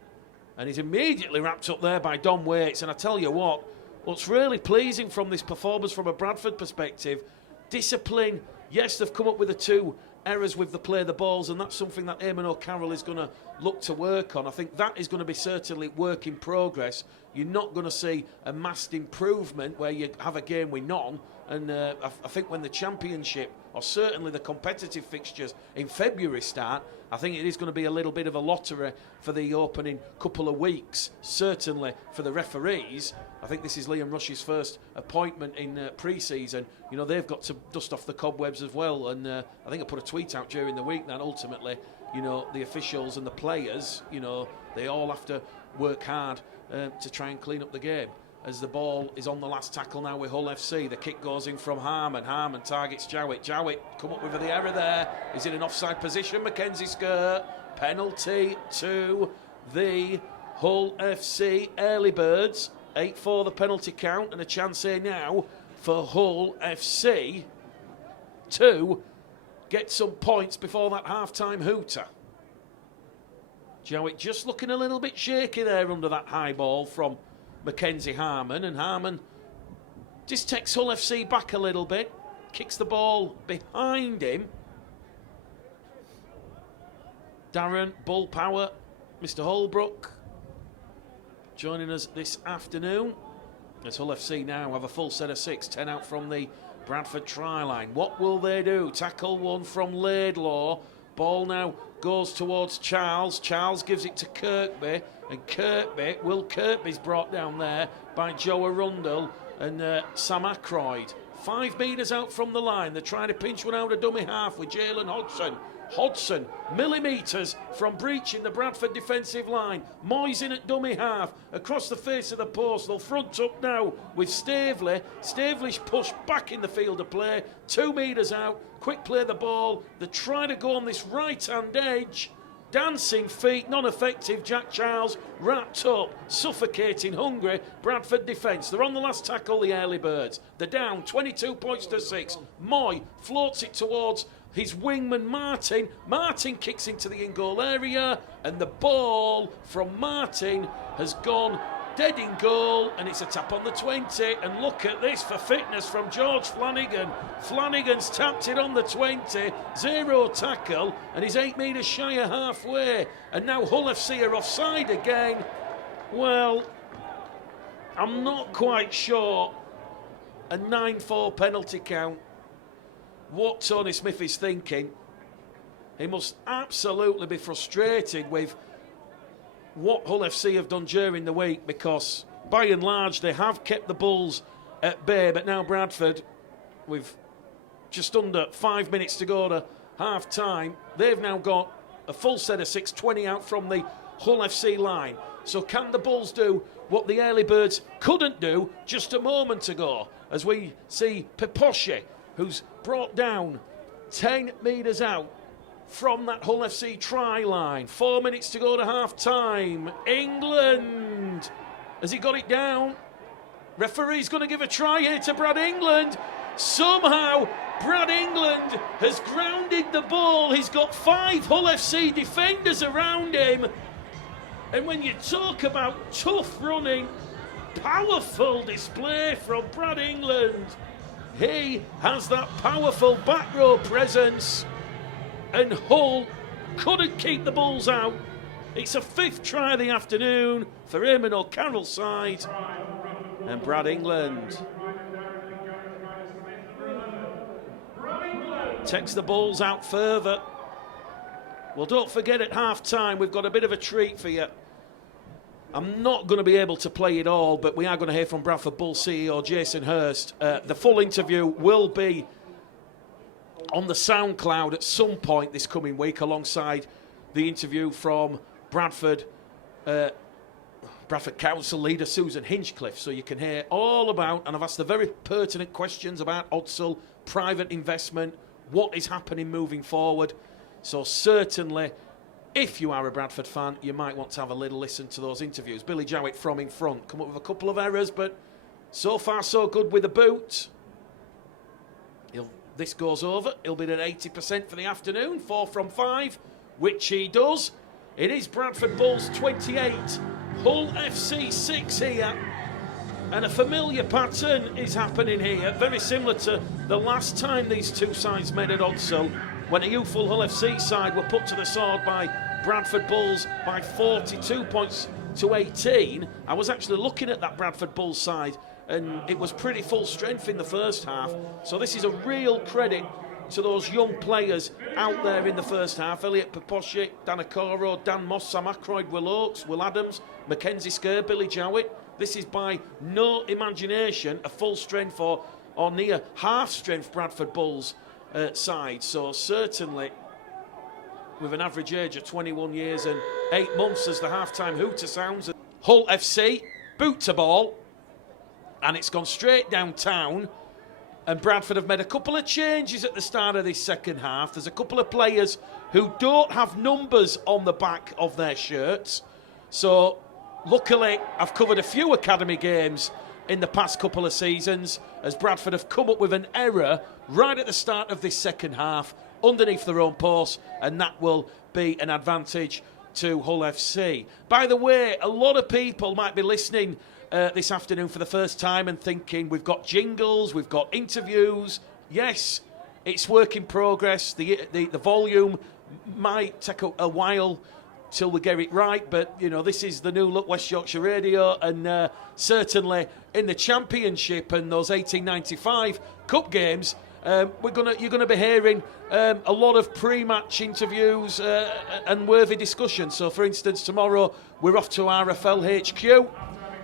and he's immediately wrapped up there by Dom Waits. And I tell you what, what's really pleasing from this performance from a Bradford perspective, discipline. Yes, they've come up with the 2 errors with the play the balls, and that's something that Eamon O'Carroll is going to look to work on. I think that is going to be certainly work in progress. You're not going to see a massed improvement where you have a game with none. And I think when the championship, or certainly the competitive fixtures in February start, I think it is going to be a little bit of a lottery for the opening couple of weeks, certainly for the referees. I think this is Liam Rush's first appointment in pre-season. You know, they've got to dust off the cobwebs as well. And I think I put a tweet out during the week that ultimately, you know, the officials and the players, you know, they all have to work hard to try and clean up the game. As the ball is on the last tackle now with Hull FC. The kick goes in from Harmon. Harmon targets Jowett. Jowett come up with the error there. He's in an offside position. Mackenzie Skirt. Penalty to the Hull FC Early Birds. 8-4 the penalty count, and a chance here now for Hull FC to get some points before that half-time hooter. Jowett just looking a little bit shaky there under that high ball from Mackenzie Harmon, and Harmon just takes Hull FC back a little bit, kicks the ball behind him. Darren Bull Power, Mr. Holbrook, joining us this afternoon as Hull FC now have a full set of 6, 10 out from the Bradford try line. What will they do? Tackle one from Laidlaw. Ball now goes towards Charles. Charles gives it to Kirkby, and Will Kirkby's brought down there by Joe Arundel and Sam Ackroyd. 5 metres out from the line. They're trying to pinch one out of dummy half with Jalen Hodgson. Hodgson, millimetres from breaching the Bradford defensive line. Moyes in at dummy half, across the face of the post. They'll front up now with Staveley. Staveley's pushed back in the field of play. 2 metres out, quick play the ball. They're trying to go on this right-hand edge. Dancing feet, non-effective. Jack Charles wrapped up, suffocating, hungry Bradford defence. They're on the last tackle, the Early Birds. They're down 22 points to 6. Moy floats it towards his wingman Martin. Martin kicks into the in-goal area, and the ball from Martin has gone dead in goal, and it's a tap on the 20. And look at this for fitness from George Flanagan. Flanagan's tapped it on the 20, 0 tackle, and he's 8 metres shy of halfway. And now Hull FC are offside again. Well, I'm not quite sure. A 9-4 penalty count. What Tony Smith is thinking, he must absolutely be frustrated with what Hull FC have done during the week, because by and large they have kept the Bulls at bay. But now Bradford, with just under 5 minutes to go to half time, they've now got a full set of 6, 20 out from the Hull FC line. So can the Bulls do what the Early Birds couldn't do just a moment ago, as we see Peposche, who's brought down 10 metres out from that Hull FC try line. 4 minutes to go to half-time. England! Has he got it down? Referee's going to give a try here to Brad England. Somehow, Brad England has grounded the ball. He's got 5 Hull FC defenders around him. And when you talk about tough running, powerful display from Brad England, he has that powerful back row presence, and Hull couldn't keep the Bulls out. It's a 5th try of the afternoon for Eamon O'Carroll's side, and Brad England takes the balls out further. Well, don't forget at half-time, we've got a bit of a treat for you. I'm not going to be able to play it all, but we are going to hear from Bradford Bulls CEO Jason Hurst. The full interview will be on the SoundCloud at some point this coming week, alongside the interview from Bradford Council leader Susan Hinchcliffe, so you can hear all about, and I've asked the very pertinent questions about Odsal, private investment, what is happening moving forward. So certainly, if you are a Bradford fan, you might want to have a little listen to those interviews. Billy Jowett from in front, come up with a couple of errors, but so far so good with the boot. This goes over, he'll be at 80% for the afternoon, 4 from 5, which he does. It is Bradford Bulls 28, Hull FC 6 here. And a familiar pattern is happening here, very similar to the last time these two sides met at Odsal, when a youthful Hull FC side were put to the sword by Bradford Bulls by 42 points to 18. I was actually looking at that Bradford Bulls side, and it was pretty full strength in the first half. So this is a real credit to those young players out there in the first half. Elliot Poposhi, Dan Okoro, Dan Moss, Sam Ackroyd, Will Oakes, Will Adams, Mackenzie Skir, Billy Jowett. This is by no imagination a full strength or near half strength Bradford Bulls side. So certainly with an average age of 21 years and 8 months as the half-time hooter sounds. Hull FC boot to ball, and it's gone straight downtown, and Bradford have made a couple of changes at the start of this second half. There's a couple of players who don't have numbers on the back of their shirts, so luckily I've covered a few academy games in the past couple of seasons, as Bradford have come up with an error right at the start of this second half underneath their own post, and that will be an advantage to Hull FC. By the way, a lot of people might be listening this afternoon for the first time and thinking we've got jingles, we've got interviews. Yes, it's work in progress. The volume might take a while till we get it right, but you know, this is the new look West Yorkshire Radio, and certainly in the Championship and those 1895 Cup games, you're gonna be hearing a lot of pre-match interviews and worthy discussion. So, for instance, tomorrow we're off to RFL HQ.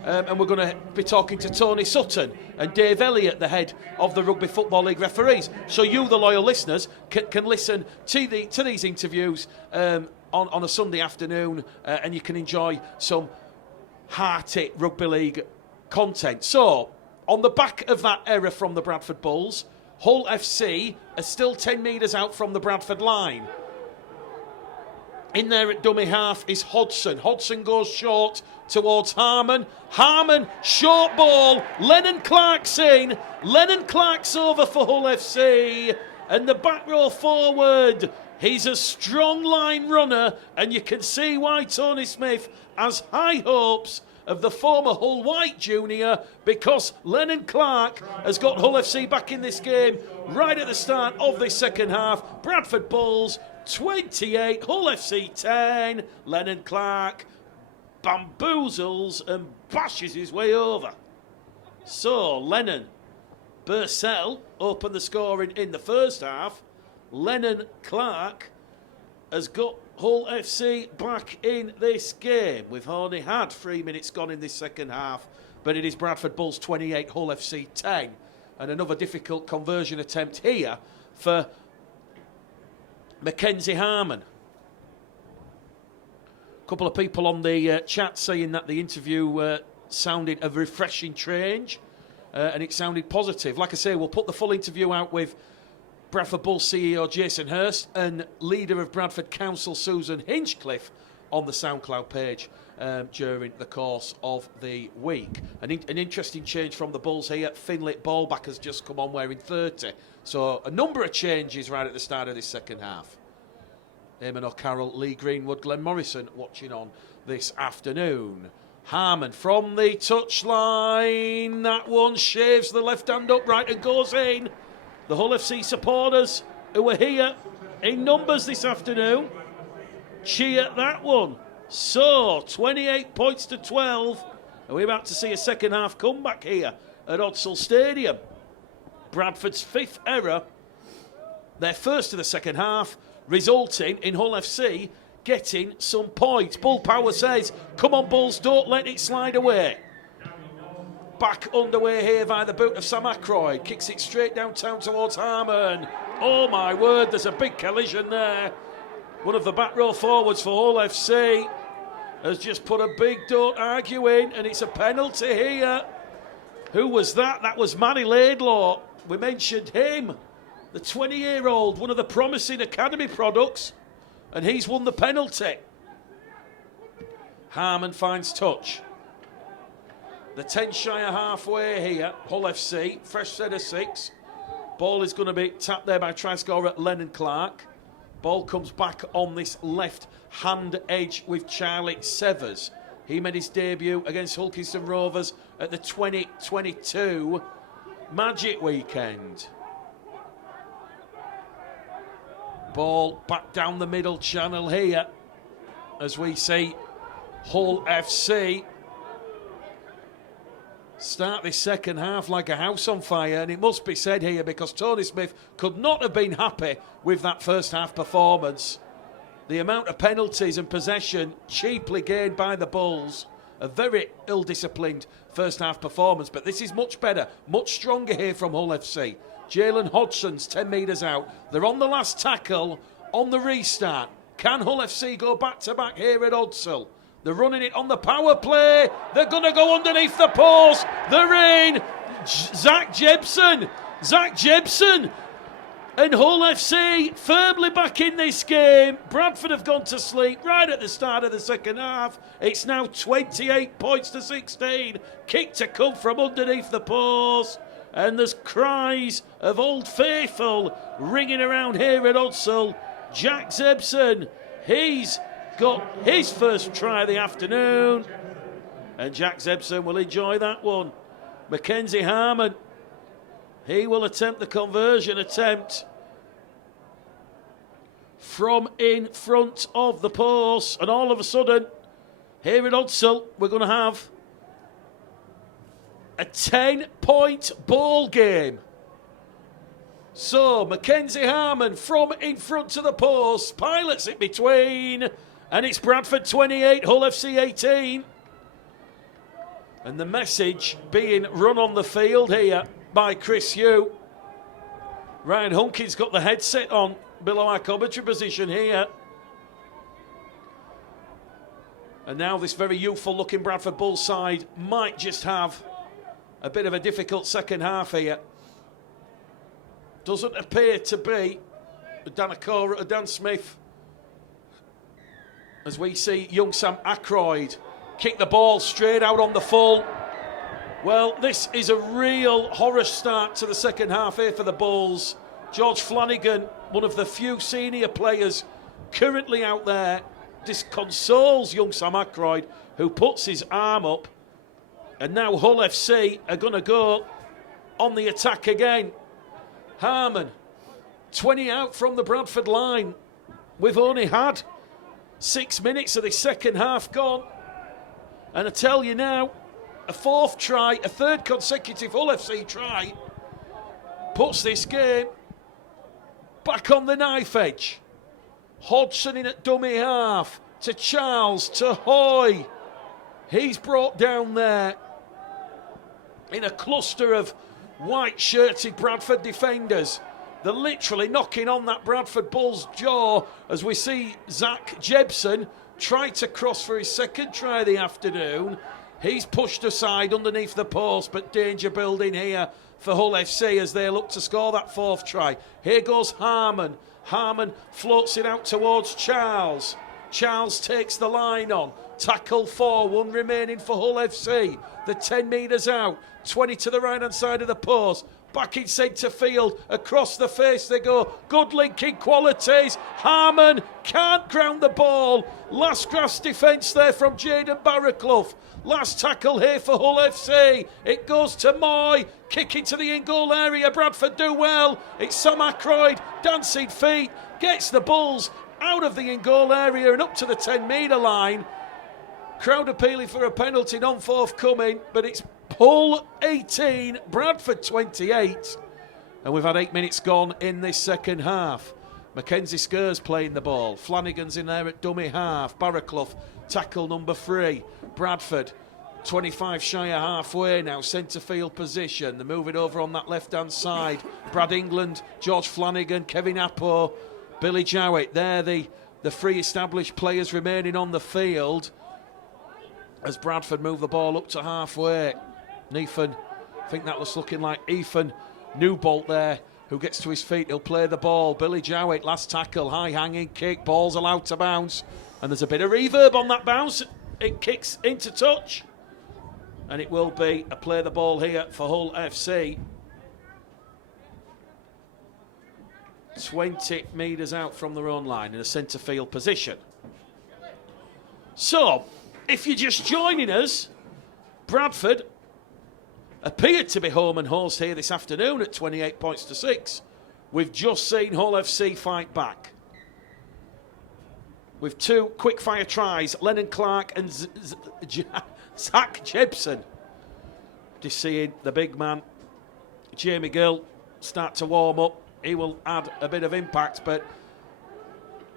And we're going to be talking to Tony Sutton and Dave Elliott, the head of the Rugby Football League referees. So you, the loyal listeners, can listen to these interviews on a Sunday afternoon, and you can enjoy some hearty Rugby League content. So, on the back of that error from the Bradford Bulls, Hull FC are still 10 metres out from the Bradford line. In there at dummy half is Hodson. Hodson goes short towards Harmon. Harmon, short ball. Lennon Clark's in. Lennon Clark's over for Hull FC. And the back row forward, he's a strong line runner, and you can see why Tony Smith has high hopes of the former Hull White junior, because Lennon Clark has got Hull FC back in this game right at the start of this second half. Bradford Bulls 28, Hull FC 10. Lennon Clark bamboozles and bashes his way over. So Lennon, Bursell opened the scoring in the first half. Lennon Clark has got Hull FC back in this game. We've only had 3 minutes gone in this second half, but it is Bradford Bulls 28, Hull FC 10. And another difficult conversion attempt here for Mackenzie Harmon. A couple of people on the chat saying that the interview sounded a refreshing change, and it sounded positive. Like I say, we'll put the full interview out with Bradford Bulls CEO Jason Hurst and leader of Bradford Council Susan Hinchcliffe on the SoundCloud page during the course of the week. An interesting change from the Bulls here. Finlay Ballback has just come on wearing 30. So a number of changes right at the start of this second half. Eamon O'Carroll, Lee Greenwood, Glenn Morrison watching on this afternoon. Harmon from the touchline. That one shaves the left hand upright and goes in. The Hull FC supporters who are here in numbers this afternoon cheer that one. So, 28 points to 12. Are we about to see a second half comeback here at Odsal Stadium? Bradford's fifth error. their first of the second half, resulting in Hull FC getting some points. Bull Power says, come on Bulls, don't let it slide away. Back underway here via the boot of Sam Ackroyd. Kicks it straight downtown towards Harmon. Oh my word, there's a big collision there. One of the back row forwards for Hull FC has just put a big don't argue in, and it's a penalty here. Who was that? That was Manny Laidlaw. We mentioned him, the 20-year-old, one of the promising academy products, and he's won the penalty. Harmon finds touch. The 10 shy of halfway here, Hull FC, fresh set of 6. Ball is going to be tapped there by try scorer Lennon Clark. Ball comes back on this left-hand edge with Charlie Severs. He made his debut against Hulkington Rovers at the 2022 Magic Weekend. Ball back down the middle channel here as we see Hull FC start this second half like a house on fire, and it must be said here because Tony Smith could not have been happy with that first half performance. The amount of penalties and possession cheaply gained by the Bulls, a very ill-disciplined first half performance, but this is much better, much stronger here from Hull FC. Jalen Hodgson's 10 metres out. They're on the last tackle on the restart. Can Hull FC go back-to-back here at Odsall? They're running it on the power play. They're going to go underneath the post. They're in. Zach Jebson. And Hull FC firmly back in this game. Bradford have gone to sleep right at the start of the second half. It's now 28 points to 16. Kick to come from underneath the post. And there's cries of Old Faithful ringing around here at Odsall. Jack Zebson, he's got his first try of the afternoon, and Jack Zebson will enjoy that one. Mackenzie Harmon, he will attempt the conversion attempt from in front of the post, and all of a sudden here at Odsall we're going to have a 10-point ball game. So Mackenzie Harmon from in front to the post, pilots it between, and it's Bradford 28, Hull FC 18. And the message being run on the field here by Chris Hugh. Ryan Hunkin's got the headset on below our commentary position here. And now this very youthful looking Bradford Bulls side might just have a bit of a difficult second half here. Doesn't appear to be Dan Smith, as we see young Sam Ackroyd kick the ball straight out on the full. Well, this is a real horror start to the second half here for the Bulls. George Flanagan, one of the few senior players currently out there, disconsoles young Sam Ackroyd, who puts his arm up. And now Hull FC are going to go on the attack again. Harmon, 20 out from the Bradford line. We've only had 6 minutes of the second half gone. And I tell you now, a fourth try, a third consecutive Hull FC try, puts this game back on the knife edge. Hodgson in at dummy half, to Charles, to Hoy. He's brought down there in a cluster of white-shirted Bradford defenders. They're literally knocking on that Bradford Bulls' jaw as we see Zach Jebson try to cross for his second try of the afternoon. He's pushed aside underneath the post, but danger building here for Hull FC as they look to score that fourth try. Here goes Harmon. Harmon floats it out towards Charles. Charles takes the line on. Tackle 4, 1 remaining for Hull FC. The 10 metres out, 20 to the right-hand side of the post. Back in centre field, across the face they go. Good linking qualities. Harmon can't ground the ball. Last grass defence there from Jaden Barraclough. Last tackle here for Hull FC. It goes to Moy. Kick into the in-goal area. Bradford do well. It's Sam Ackroyd. Dancing feet. Gets the Bulls out of the in-goal area and up to the 10-metre line. Crowd appealing for a penalty, non-forthcoming, but it's Hull 18, Bradford 28. And we've had 8 minutes gone in this second half. Mackenzie Skers playing the ball. Flanagan's in there at dummy half. Barraclough, tackle number 3. Bradford, 25 shy of halfway now, centre field position. They're moving over on that left-hand side. Brad England, George Flanagan, Kevin Appo, Billy Jowett. They're the three established players remaining on the field as Bradford move the ball up to halfway. Ethan, I think that was looking like Ethan Newbolt there, who gets to his feet. He'll play the ball. Billy Jowett, last tackle, high hanging kick, ball's allowed to bounce, and there's a bit of reverb on that bounce. It kicks into touch, and it will be a play the ball here for Hull FC. 20 metres out from their own line in a centre field position. So, if you're just joining us, Bradford appeared to be home and host here this afternoon at 28 points to 6. We've just seen Hull FC fight back with 2 quick-fire tries, Lennon Clark and Zach Jebson. Just seeing the big man, Jamie Gill, start to warm up. He will add a bit of impact, but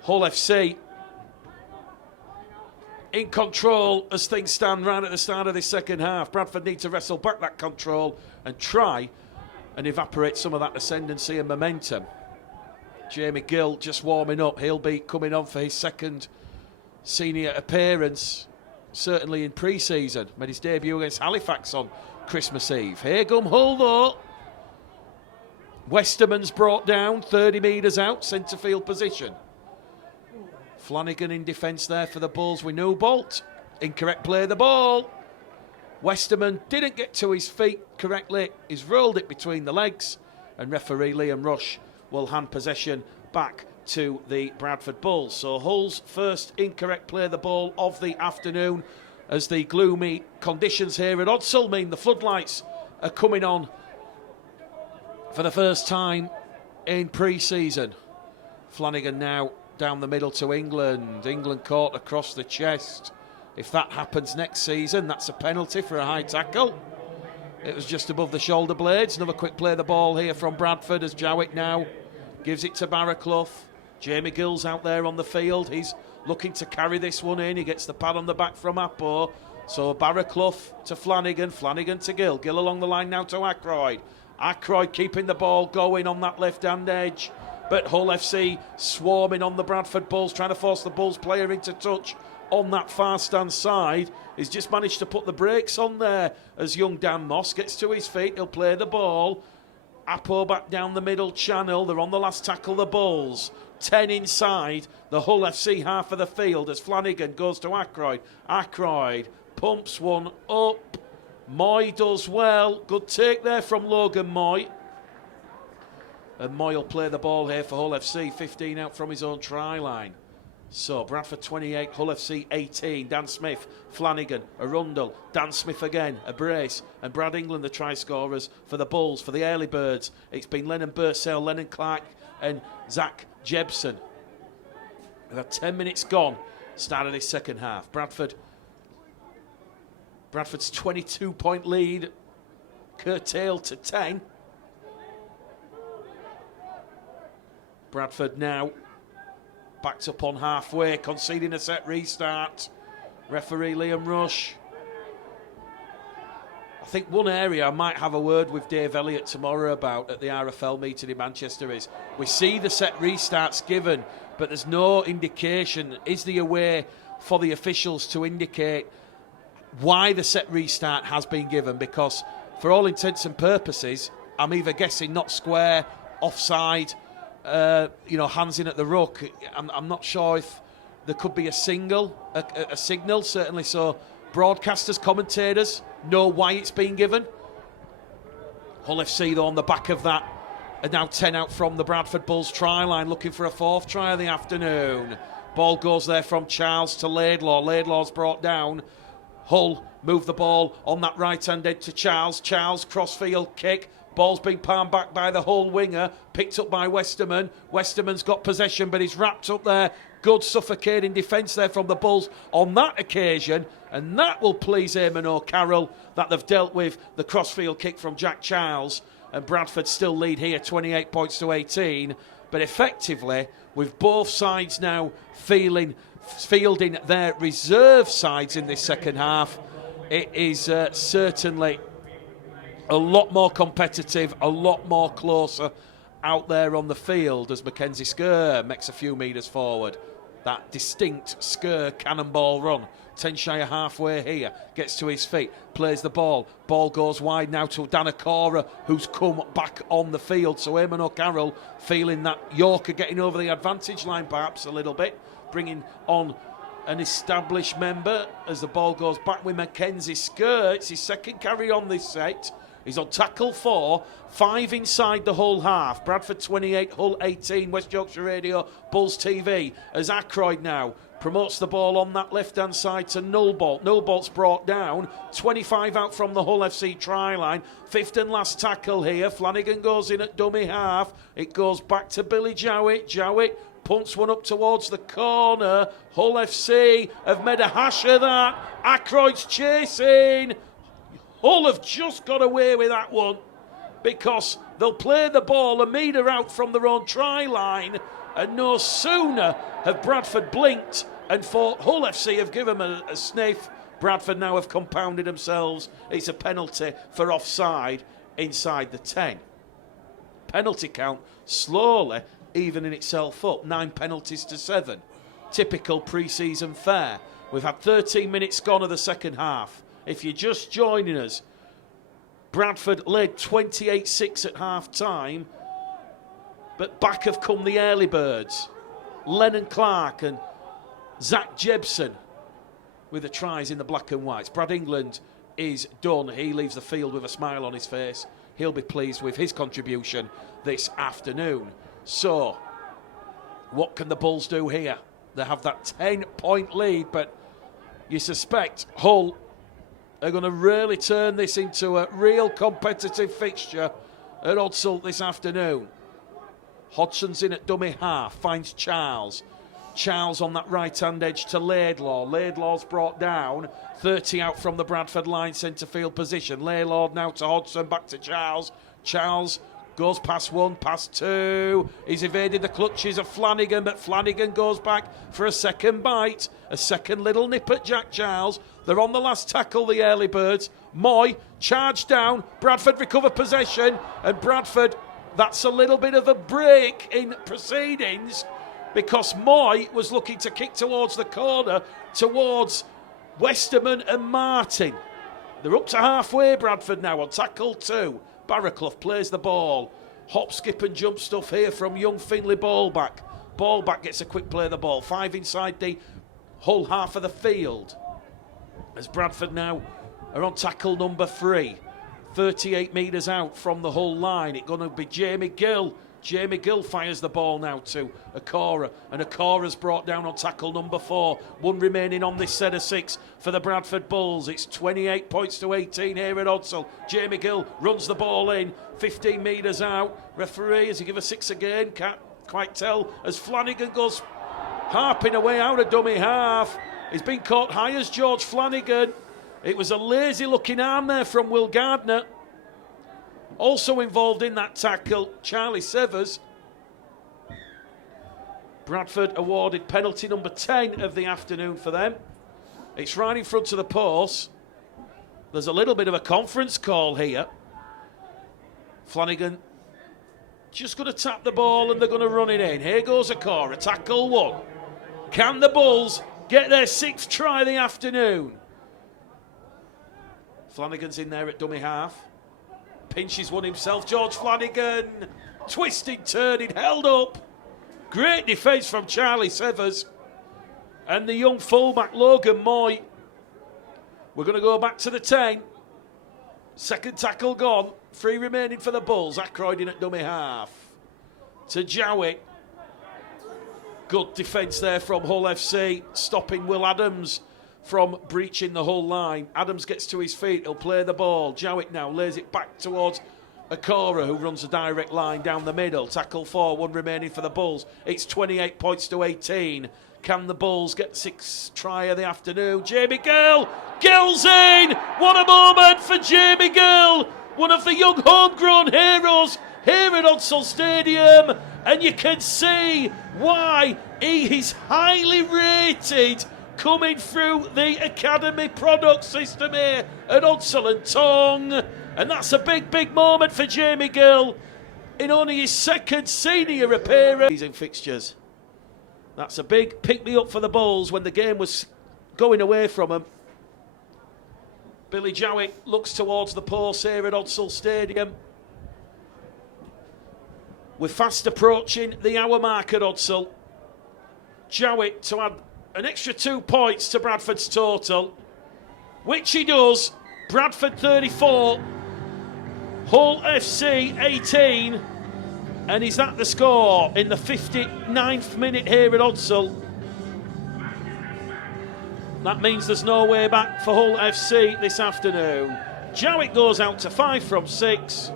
Hull FC in control as things stand right at the start of this second half. Bradford need to wrestle back that control and try and evaporate some of that ascendancy and momentum. Jamie Gill just warming up. He'll be coming on for his second senior appearance, certainly in pre-season. Made his debut against Halifax on Christmas Eve. Here come Hull though. Westerman's brought down, 30 metres out, centre field position. Flanagan in defence there for the Bulls with Newbolt. Incorrect play of the ball. Westerman didn't get to his feet correctly. He's rolled it between the legs, and referee Liam Rush will hand possession back to the Bradford Bulls. So Hull's first incorrect play of the ball of the afternoon, as the gloomy conditions here at Odsal mean the floodlights are coming on for the first time in pre-season. Flanagan now down the middle to England. England caught across the chest. If that happens next season, that's a penalty for a high tackle. It was just above the shoulder blades. Another quick play of the ball here from Bradford as Jowett now gives it to Barraclough. Jamie Gill's out there on the field. He's looking to carry this one in. He gets the pad on the back from Appo. So Barraclough to Flanagan. Flanagan to Gill. Gill along the line now to Ackroyd. Ackroyd keeping the ball going on that left-hand edge. But Hull FC swarming on the Bradford Bulls, trying to force the Bulls player into touch on that far stand side. He's just managed to put the brakes on there as young Dan Moss gets to his feet. He'll play the ball. Appo back down the middle channel. They're on the last tackle, the Bulls. 10 inside the Hull FC half of the field as Flanagan goes to Ackroyd. Ackroyd pumps one up. Moy does well. Good take there from Logan Moy. And Moy will play the ball here for Hull FC. 15 out from his own try line. So Bradford 28, Hull FC 18. Dan Smith, Flanagan, Arundel, Dan Smith again, a brace. And Brad England, the try scorers for the Bulls, for the early birds. It's been Lennon Bursell, Lennon Clark and Zach Jebson. We've had 10 minutes gone, start of this second half. Bradford's 22-point lead curtailed to 10. Bradford now backed up on halfway, conceding a set restart. Referee Liam Rush. I think one area I might have a word with Dave Elliott tomorrow about at the RFL meeting in Manchester is we see the set restarts given, but there's no indication. Is there a way for the officials to indicate why the set restart has been given? Because for all intents and purposes, I'm either guessing not square, offside, hands in at the ruck. I'm not sure if there could be a signal, certainly, so broadcasters, commentators know why it's been given. Hull FC, though, on the back of that, are now 10 out from the Bradford Bulls try line, looking for a fourth try of the afternoon. Ball goes there from Charles to Laidlaw. Laidlaw's brought down. Hull move the ball on that right-hand edge to Charles. Charles, crossfield kick. Ball's been palmed back by the Hull winger, picked up by Westerman. Westerman's got possession, but he's wrapped up there. Good suffocating defence there from the Bulls on that occasion, and that will please Eamon O'Carroll that they've dealt with the crossfield kick from Jack Charles. and Bradford still lead here 28 points to 18. But effectively, with both sides now fielding their reserve sides in this second half, it is certainly a lot more competitive, a lot more closer out there on the field as Mackenzie Skerr makes a few metres forward. That distinct Skerr cannonball run. 10 shy of halfway here, gets to his feet, plays the ball. Ball goes wide now to Danakora, who's come back on the field. So Eamon O'Carroll feeling that York are getting over the advantage line perhaps a little bit, bringing on an established member as the ball goes back with Mackenzie Skerr. It's his second carry on this set. He's on tackle 4, 5 inside the whole half. Bradford 28, Hull 18, West Yorkshire Radio, Bulls TV. As Ackroyd now promotes the ball on that left-hand side to Nullbolt. Nullbolt's brought down, 25 out from the Hull FC try line. Fifth and last tackle here. Flanagan goes in at dummy half. It goes back to Billy Jowett. Jowett punts one up towards the corner. Hull FC have made a hash of that. Ackroyd's chasing. Hull have just got away with that one because they'll play the ball a metre out from their own try line, and no sooner have Bradford blinked and thought Hull FC have given them a sniff. Bradford now have compounded themselves. It's a penalty for offside inside the 10. Penalty count slowly evening itself up, 9 penalties to 7. Typical pre-season fare. We've had 13 minutes gone of the second half. If you're just joining us, Bradford led 28-6 at half-time, but back have come the early birds. Lennon Clark and Zach Jebson with the tries in the black and whites. Brad England is done. He leaves the field with a smile on his face. He'll be pleased with his contribution this afternoon. So, what can the Bulls do here? They have that 10-point lead, but you suspect Hull are going to really turn this into a real competitive fixture at Odsalt this afternoon. Hodgson's in at dummy half, finds Charles. Charles on that right-hand edge to Laidlaw. Laidlaw's brought down, 30 out from the Bradford line, centre field position. Laidlaw now to Hodgson, back to Charles. Charles goes past 1, past 2. He's evaded the clutches of Flanagan, but Flanagan goes back for a second bite. A second little nip at Jack Charles. They're on the last tackle, the early birds. Moy charged down. Bradford recover possession. And Bradford, that's a little bit of a break in proceedings because Moy was looking to kick towards the corner, towards Westerman and Martin. They're up to halfway, Bradford now on tackle 2. Barraclough plays the ball. Hop, skip and jump stuff here from young Finlay Ballback. Ballback gets a quick play of the ball. 5 inside the Hull half of the field. As Bradford now are on tackle number 3. 38 metres out from the Hull line. It's going to be Jamie Gill. Jamie Gill fires the ball now to Okora, and Okora's brought down on tackle number 4. 1 remaining on this set of 6 for the Bradford Bulls. It's 28 points to 18 here at Odsall. Jamie Gill runs the ball in, 15 metres out. Referee, has he give a 6 again? Can't quite tell. As Flanagan goes harping away out of dummy half. He's been caught high as George Flanagan. It was a lazy looking arm there from Will Gardner. Also involved in that tackle, Charlie Severs. Bradford awarded penalty number 10 of the afternoon for them. It's right in front of the post. There's a little bit of a conference call here. Flanagan just going to tap the ball and they're going to run it in. Here goes Okora, tackle 1. Can the Bulls get their 6th try of the afternoon? Flanagan's in there at dummy half. Pinches one himself, George Flanagan. Twisted, turning, held up. Great defence from Charlie Severs. And the young fullback, Logan Moy. We're going to go back to the 10. Second tackle gone. 3 remaining for the Bulls. Ackroyd in at dummy half. To Jowett. Good defence there from Hull FC. Stopping Will Adams from breaching the Hull line. Adams gets to his feet, he'll play the ball. Jowett now lays it back towards Okora, who runs a direct line down the middle. Tackle 4, 1 remaining for the Bulls. It's 28 points to 18. Can the Bulls get 6th try of the afternoon? Jamie Gill! Gill's in! What a moment for Jamie Gill! one of the young homegrown heroes here at Odsal Stadium, and you can see why he is highly rated coming through the academy product system here at Odsal and Tongue. And that's a big moment for Jamie Gill in only his second senior appearance. Season fixtures. That's a big pick-me-up for the Bulls when the game was going away from them. Billy Jowett looks towards the post here at Odsal Stadium. We're fast approaching the hour mark at Odsal. Jowett to add an extra 2 points to Bradford's total, which he does. Bradford 34, Hull FC 18, and is that the score in the 59th minute here at Odsal? That means there's no way back for Hull FC this afternoon. Jowett goes out to 5 from 6.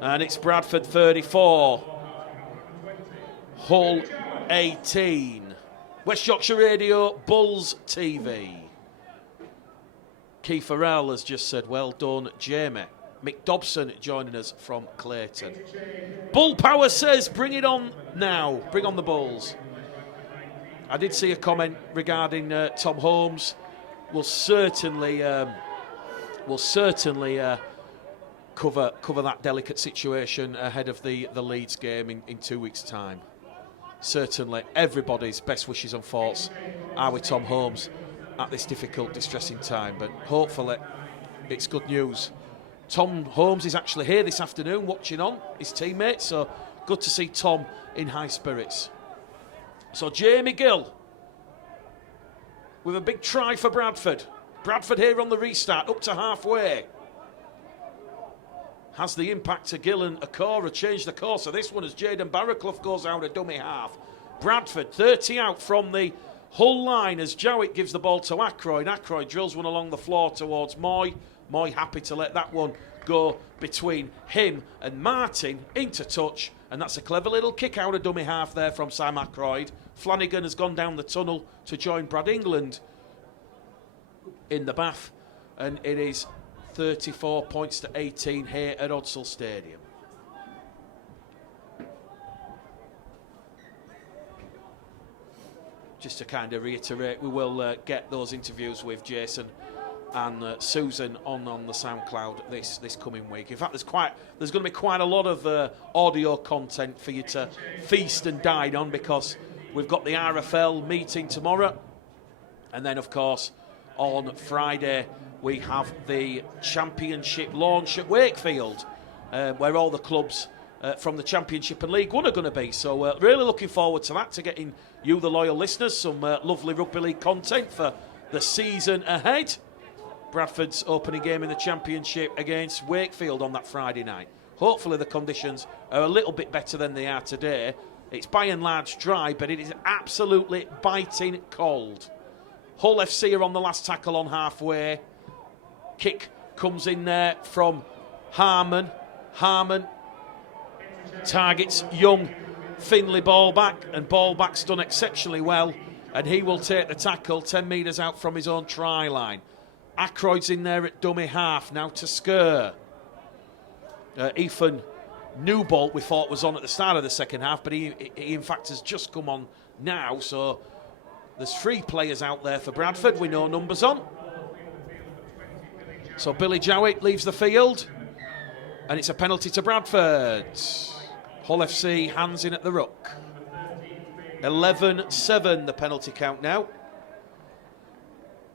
And it's Bradford 34, Hull 18. West Yorkshire Radio, Bulls TV. Keith Farrell has just said, well done, Jamie. Mick Dobson joining us from Clayton. Bull Power says, bring it on now. Bring on the Bulls. I did see a comment regarding Tom Holmes. We'll certainly cover that delicate situation ahead of the Leeds game in 2 weeks' time. Certainly, everybody's best wishes and thoughts are with Tom Holmes at this difficult, distressing time. But hopefully, it's good news. Tom Holmes is actually here this afternoon watching on his teammates, so good to see Tom in high spirits. So Jamie Gill with a big try for Bradford. Bradford here on the restart, up to halfway. Has the impact to Gill and Okora changed the course of this one as Jaden Barraclough goes out a dummy half. Bradford 30 out from the Hull line as Jowett gives the ball to Ackroyd. Ackroyd drills one along the floor towards Moy. Moy happy to let that one go between him and Martin into touch, and that's a clever little kick out of dummy half there from Sam Ackroyd. Flanagan has gone down the tunnel to join Brad England in the bath, and it is 34 points to 18 here at Odsal Stadium. Just to kind of reiterate, we will get those interviews with Jason and Susan on the SoundCloud this coming week. In fact, there's going to be quite a lot of audio content for you to feast and dine on, because we've got the RFL meeting tomorrow, and then of course on Friday we have the Championship launch at Wakefield, where all the clubs from the Championship and League One are going to be. So really looking forward to that, to getting you, the loyal listeners, some lovely rugby league content for the season ahead. Bradford's opening game in the Championship against Wakefield on that Friday night. Hopefully the conditions are a little bit better than they are today. It's by and large dry, but it is absolutely biting cold. Hull FC are on the last tackle on halfway. Kick comes in there from Harmon. Harmon targets young Finlay Ballback, and Ballback's done exceptionally well, and he will take the tackle 10 metres out from his own try line. Ackroyd's in there at dummy half, now to Skur. Ethan Newbolt we thought was on at the start of the second half, but he in fact has just come on now, so there's 3 players out there for Bradford, we know numbers on. So Billy Jowett leaves the field, and it's a penalty to Bradford. Hull FC hands in at the ruck. 11-7 the penalty count now.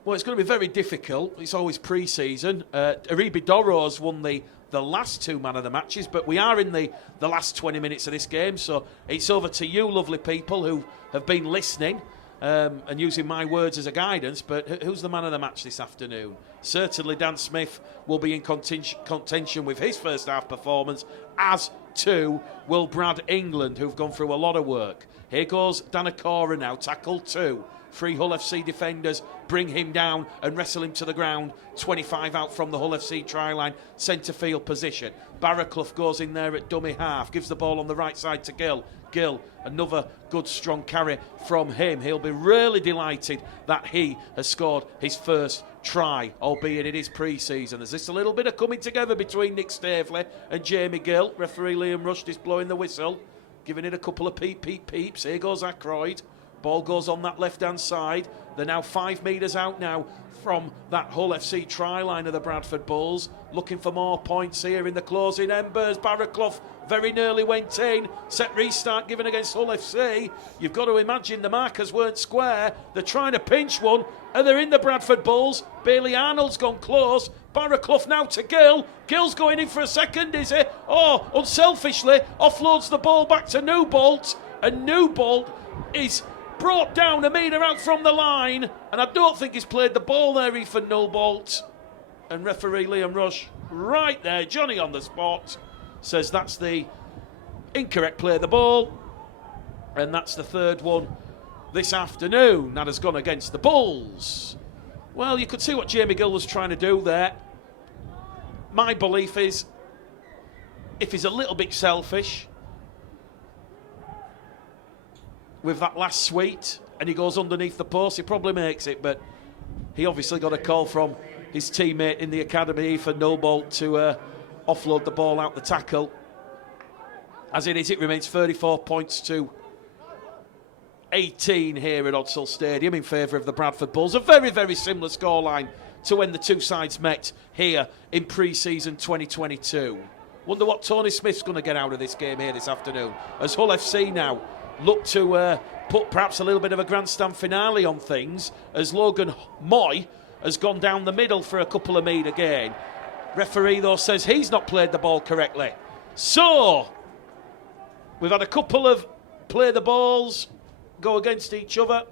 Well, it's going to be very difficult. It's always pre-season. Aribi Doro's won the last 2 man of the matches, but we are in the last 20 minutes of this game, so it's over to you, lovely people who have been listening and using my words as a guidance. But who's the man of the match this afternoon? Certainly Dan Smith will be in contention with his first half performance, as to will Brad England, who've gone through a lot of work. Here goes Danakora now, tackle 2. 3 Hull FC defenders bring him down and wrestle him to the ground. 25 out from the Hull FC try line, centre field position. Barraclough goes in there at dummy half, gives the ball on the right side to Gill. Gill, another good strong carry from him. He'll be really delighted that he has scored his first try, albeit it is pre-season. There's this a little bit of coming together between Nick Staveley and Jamie Gill. Referee Liam Rush is blowing the whistle, giving it a couple of peeps. Here goes Ackroyd. Ball goes on that left-hand side. They're now 5 metres out now from that Hull FC try line of the Bradford Bulls. Looking for more points here in the closing embers. Barraclough very nearly went in. Set restart given against Hull FC. You've got to imagine the markers weren't square. They're trying to pinch one, and they're in the Bradford Bulls. Bailey Arnold's gone close. Barraclough now to Gill. Gill's going in for a second, is it? Oh, unselfishly offloads the ball back to Newbolt, and Newbolt is brought down a metre out from the line, and I don't think he's played the ball there, Ethan Newbolt. And referee Liam Rush, right there, Johnny on the spot, says that's the incorrect play of the ball, and that's the third one this afternoon. That has gone against the Bulls. Well, you could see what Jamie Gill was trying to do there. My belief is, if he's a little bit selfish with that last sweep and he goes underneath the post, he probably makes it, but he obviously got a call from his teammate in the academy, Ethan Newbolt, to offload the ball out the tackle. As it is, it remains 34 points to 18 here at Odsal Stadium in favour of the Bradford Bulls. A very, very similar scoreline to when the two sides met here in pre-season 2022. Wonder what Tony Smith's going to get out of this game here this afternoon, as Hull FC now look to put perhaps a little bit of a grandstand finale on things, as Logan Moy has gone down the middle for a couple of metre gain. Referee, though, says he's not played the ball correctly. So, we've had a couple of play the balls go against each other.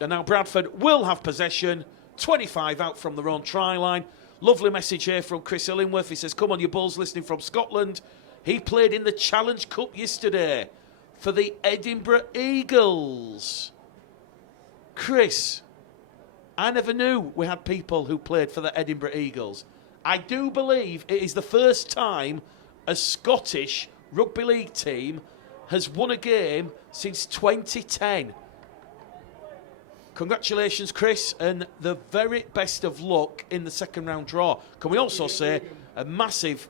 And now Bradford will have possession. 25 out from their own try line. Lovely message here from Chris Illingworth. He says, come on, you Bulls, listening from Scotland. He played in the Challenge Cup yesterday for the Edinburgh Eagles. Chris, I never knew we had people who played for the Edinburgh Eagles. I do believe it is the first time a Scottish rugby league team has won a game since 2010. Congratulations, Chris, and the very best of luck in the second round draw. Can we also say a massive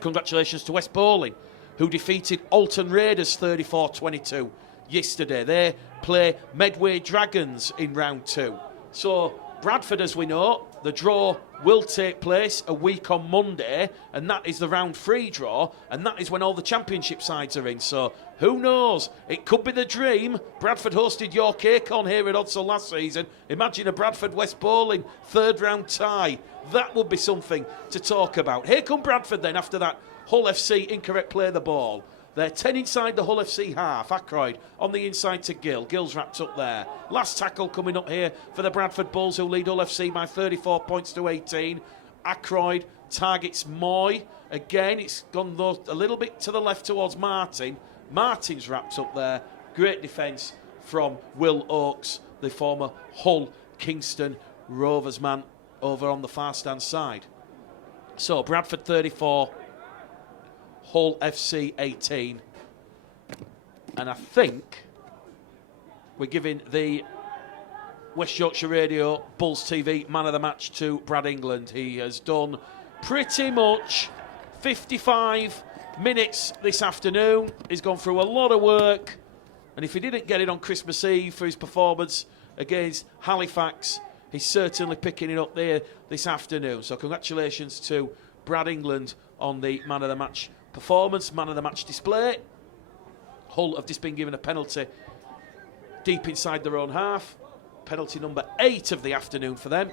congratulations to West Bowling, who defeated Alton Raiders 34-22 yesterday. They play Medway Dragons in round 2. So Bradford, as we know, the draw will take place a week on Monday, and that is the round 3 draw, and that is when all the championship sides are in. So who knows? It could be the dream. Bradford hosted York Acorn here at Odsal last season. Imagine a Bradford West Bowling third round tie. That would be something to talk about. Here come Bradford then after that Hull FC incorrect play of the ball. They're 10 inside the Hull FC half. Ackroyd on the inside to Gill. Gill's wrapped up there. Last tackle coming up here for the Bradford Bulls, who lead Hull FC by 34 points to 18. Ackroyd targets Moy. Again, it's gone a little bit to the left towards Martin. Martin's wrapped up there. Great defence from Will Oakes, the former Hull Kingston Rovers man, over on the far stand side. So Bradford 34. Hull FC 18, and I think we're giving the West Yorkshire Radio Bulls TV man of the match to Brad England. He has done pretty much 55 minutes this afternoon. He's gone through a lot of work, and if he didn't get it on Christmas Eve for his performance against Halifax, he's certainly picking it up there this afternoon. So congratulations to Brad England on the man of the match performance, man of the match display. Hull have just been given a penalty deep inside their own half. Penalty number 8 of the afternoon for them.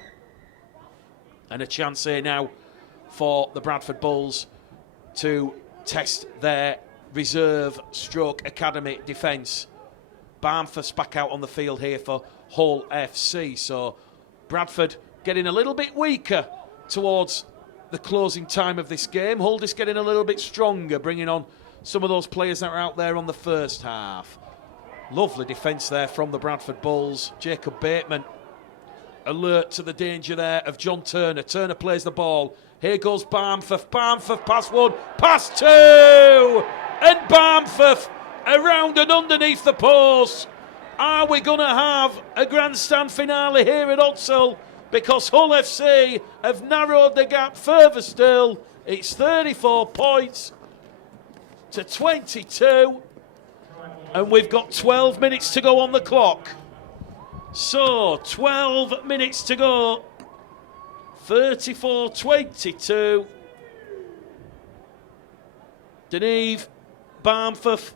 And a chance here now for the Bradford Bulls to test their reserve stroke academy defence. Barnforth's back out on the field here for Hull FC. So Bradford getting a little bit weaker towards the closing time of this game. Hull just getting a little bit stronger, bringing on some of those players that were out there on the first half. Lovely defence there from the Bradford Bulls. Jacob Bateman alert to the danger there of John Turner. Turner plays the ball. Here goes Barmforth. Barmforth pass one, pass two! And Barmforth around and underneath the post. Are we going to have a grandstand finale here at Odsal? Because Hull FC have narrowed the gap further still. It's 34 points to 22. And we've got 12 minutes to go on the clock. So, 12 minutes to go. 34-22. Deneve, Barmforth.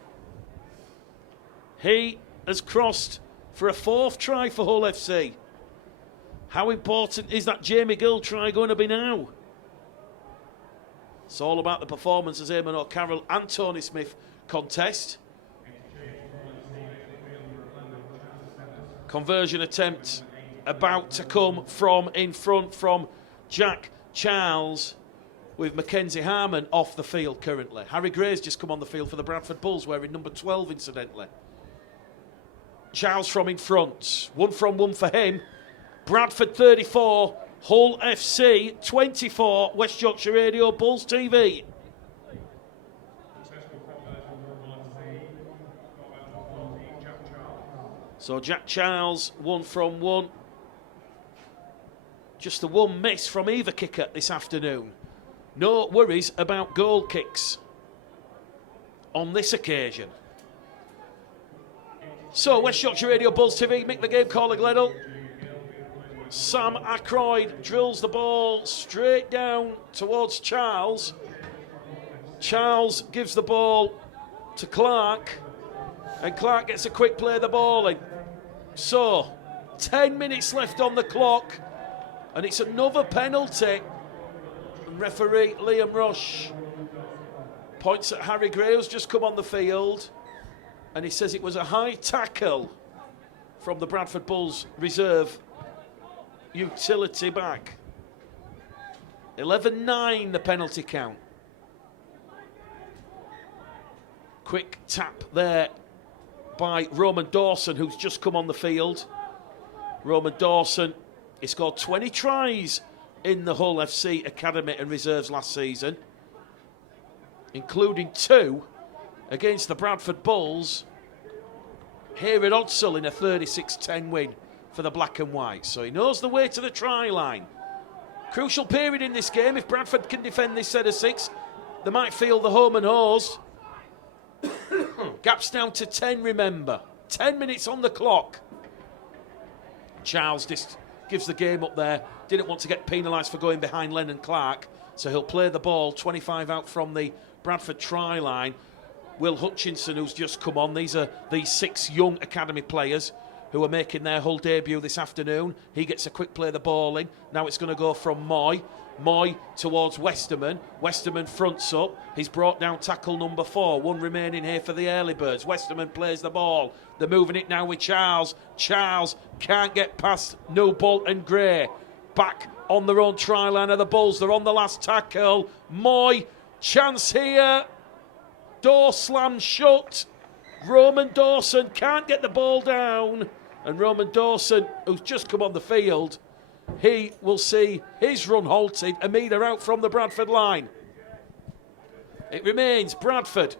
He has crossed for a fourth try for Hull FC. How important is that Jamie Gill try going to be now? It's all about the performances Eamon O'Carroll and Tony Smith contest. Conversion attempt about to come from in front from Jack Charles, with Mackenzie Harmon off the field currently. Harry Gray's just come on the field for the Bradford Bulls, wearing number 12 incidentally. Charles from in front. 1-from-1 for him. Bradford 34, Hull FC 24, West Yorkshire Radio, Bulls TV. So Jack Charles, 1-from-1. Just the one miss from either kicker this afternoon. No worries about goal kicks on this occasion. So West Yorkshire Radio, Bulls TV, Mick the Game Caller Gledall. Sam Ackroyd drills the ball straight down towards Charles. Charles gives the ball to Clark, and Clark gets a quick play of the ball in. So, 10 minutes left on the clock, and it's another penalty. And referee Liam Rush points at Harry Gray, who's just come on the field, and he says it was a high tackle from the Bradford Bulls reserve utility back. 11-9 the penalty count. Quick tap there by Roman Dawson, who's just come on the field. Roman Dawson, he scored 20 tries in the Hull FC Academy and Reserves last season, including 2 against the Bradford Bulls here at Odsal in a 36-10 win for the black and white. So he knows the way to the try line. Crucial period in this game. If Bradford can defend this set of 6, they might feel the home and hose. Gap's down to 10, remember. 10 minutes on the clock. Charles gives the game up there. Didn't want to get penalised for going behind Lennon Clark, so he'll play the ball 25 out from the Bradford try line. Will Hutchinson, who's just come on. These are these 6 young academy players who are making their Hull debut this afternoon. He gets a quick play of the ball in. Now it's going to go from Moy. Moy towards Westerman. Westerman fronts up. He's brought down tackle number 4. 1 remaining here for the early birds. Westerman plays the ball. They're moving it now with Charles. Charles can't get past Newbolt and Gray. Back on their own try line of the Bulls. They're on the last tackle. Moy, chance here. Door slammed shut. Roman Dawson can't get the ball down. And Roman Dawson, who's just come on the field, he will see his run halted. Amida out from the Bradford line. It remains Bradford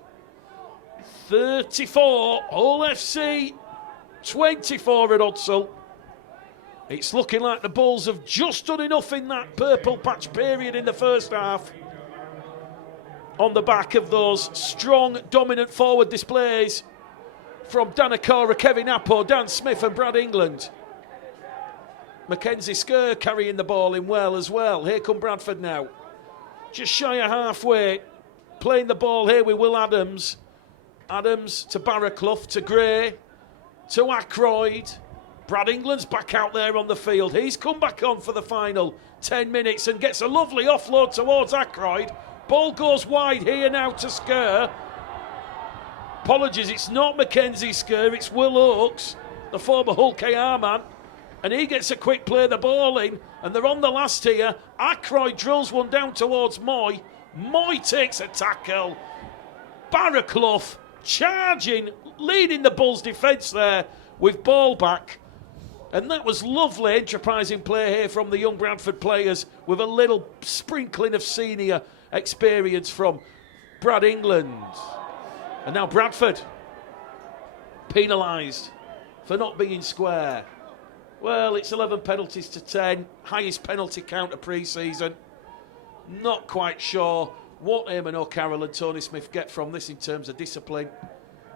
34, Hull FC 24 at Odsal. It's looking like the Bulls have just done enough in that purple patch period in the first half, on the back of those strong, dominant forward displays from Dan Okora, Kevin Appo, Dan Smith and Brad England. Mackenzie Skerr carrying the ball in well as well. Here come Bradford now. Just shy of halfway. Playing the ball here with Will Adams. Adams to Barraclough, to Gray, to Ackroyd. Brad England's back out there on the field. He's come back on for the final 10 minutes and gets a lovely offload towards Ackroyd. Ball goes wide here now to Skerr. Apologies, it's not Mackenzie Skerr, it's Will Oakes, the former Hull KR man. and he gets a quick play the ball in, and they're on the last here. Ackroyd drills one down towards Moy. Moy takes a tackle. Barraclough charging, leading the Bulls defence there with ball back. And that was lovely enterprising play here from the young Bradford players with a little sprinkling of senior experience from Brad England. And now Bradford penalised for not being square. Well, it's 11 penalties to 10, highest penalty count of pre-season. Not quite sure what Eamon O'Carroll and Tony Smith get from this in terms of discipline.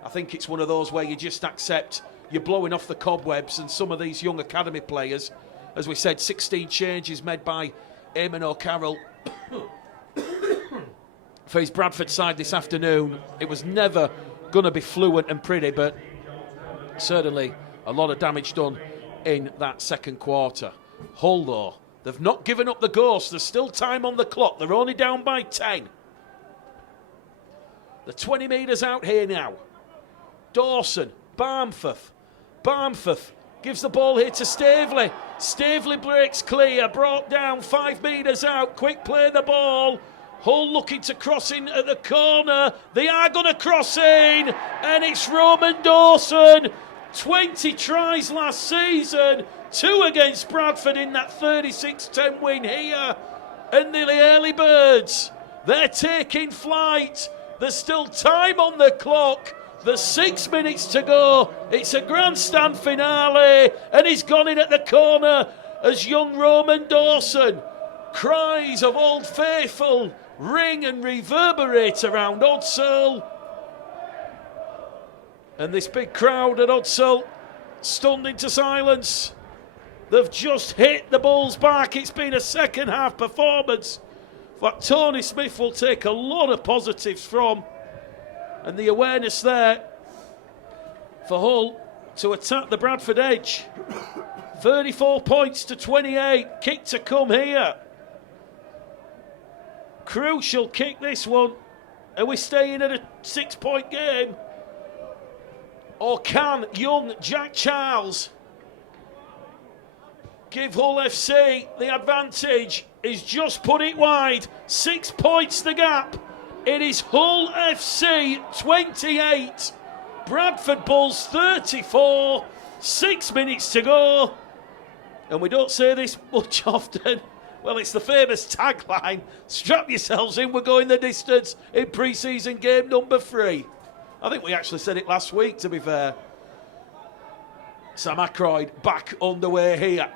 I think it's one of those where you just accept you're blowing off the cobwebs, and some of these young academy players, as we said, 16 changes made by Eamon O'Carroll for his Bradford side this afternoon. It was never going to be fluent and pretty, but certainly a lot of damage done in that second quarter. Hull, though, they've not given up the ghost. There's still time on the clock. They're only down by 10. The 20 metres out here now. Dawson, Barmforth gives the ball here to Staveley. Staveley breaks clear, brought down 5 metres out. Quick play the ball. Hull looking to cross in at the corner. They are going to cross in, and it's Roman Dawson. 20 tries last season, 2 against Bradford in that 36-10 win here. And the early birds, they're taking flight. There's still time on the clock. There's 6 minutes to go. It's a grandstand finale, and he's gone in at the corner as young Roman Dawson. Cries of Old Faithful ring and reverberate around Odsal. And this big crowd at Odsal stunned into silence. They've just hit the Bulls back. It's been a second half performance that Tony Smith will take a lot of positives from. And the awareness there for Hull to attack the Bradford edge. 34 points to 28. Kick to come here. Crucial kick this one. Are we staying at a 6-point game? Or can young Jack Charles give Hull FC the advantage? He's just put it wide. 6 points the gap. It is Hull FC 28, Bradford Bulls 34, 6 minutes to go. And we don't say this much often. Well, it's the famous tagline, strap yourselves in, we're going the distance in pre-season game number 3. I think we actually said it last week, to be fair. Sam Ackroyd back underway here.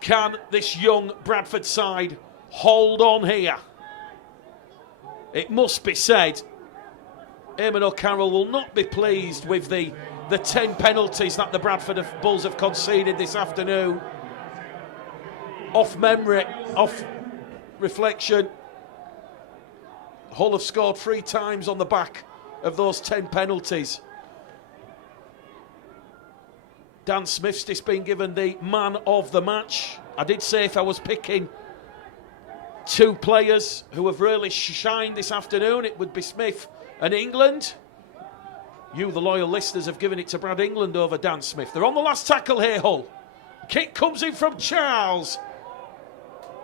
Can this young Bradford side hold on here? It must be said, Eamon O'Carroll will not be pleased with the 10 penalties that the Bradford Bulls have conceded this afternoon. Off memory, off reflection, Hull have scored 3 times on the back of those 10 penalties. Dan Smith's just been given the man of the match. I did say if I was picking 2 players who have really shined this afternoon, it would be Smith and England. You, the loyal listeners, have given it to Brad England over Dan Smith. They're on the last tackle here, Hull. Kick comes in from Charles.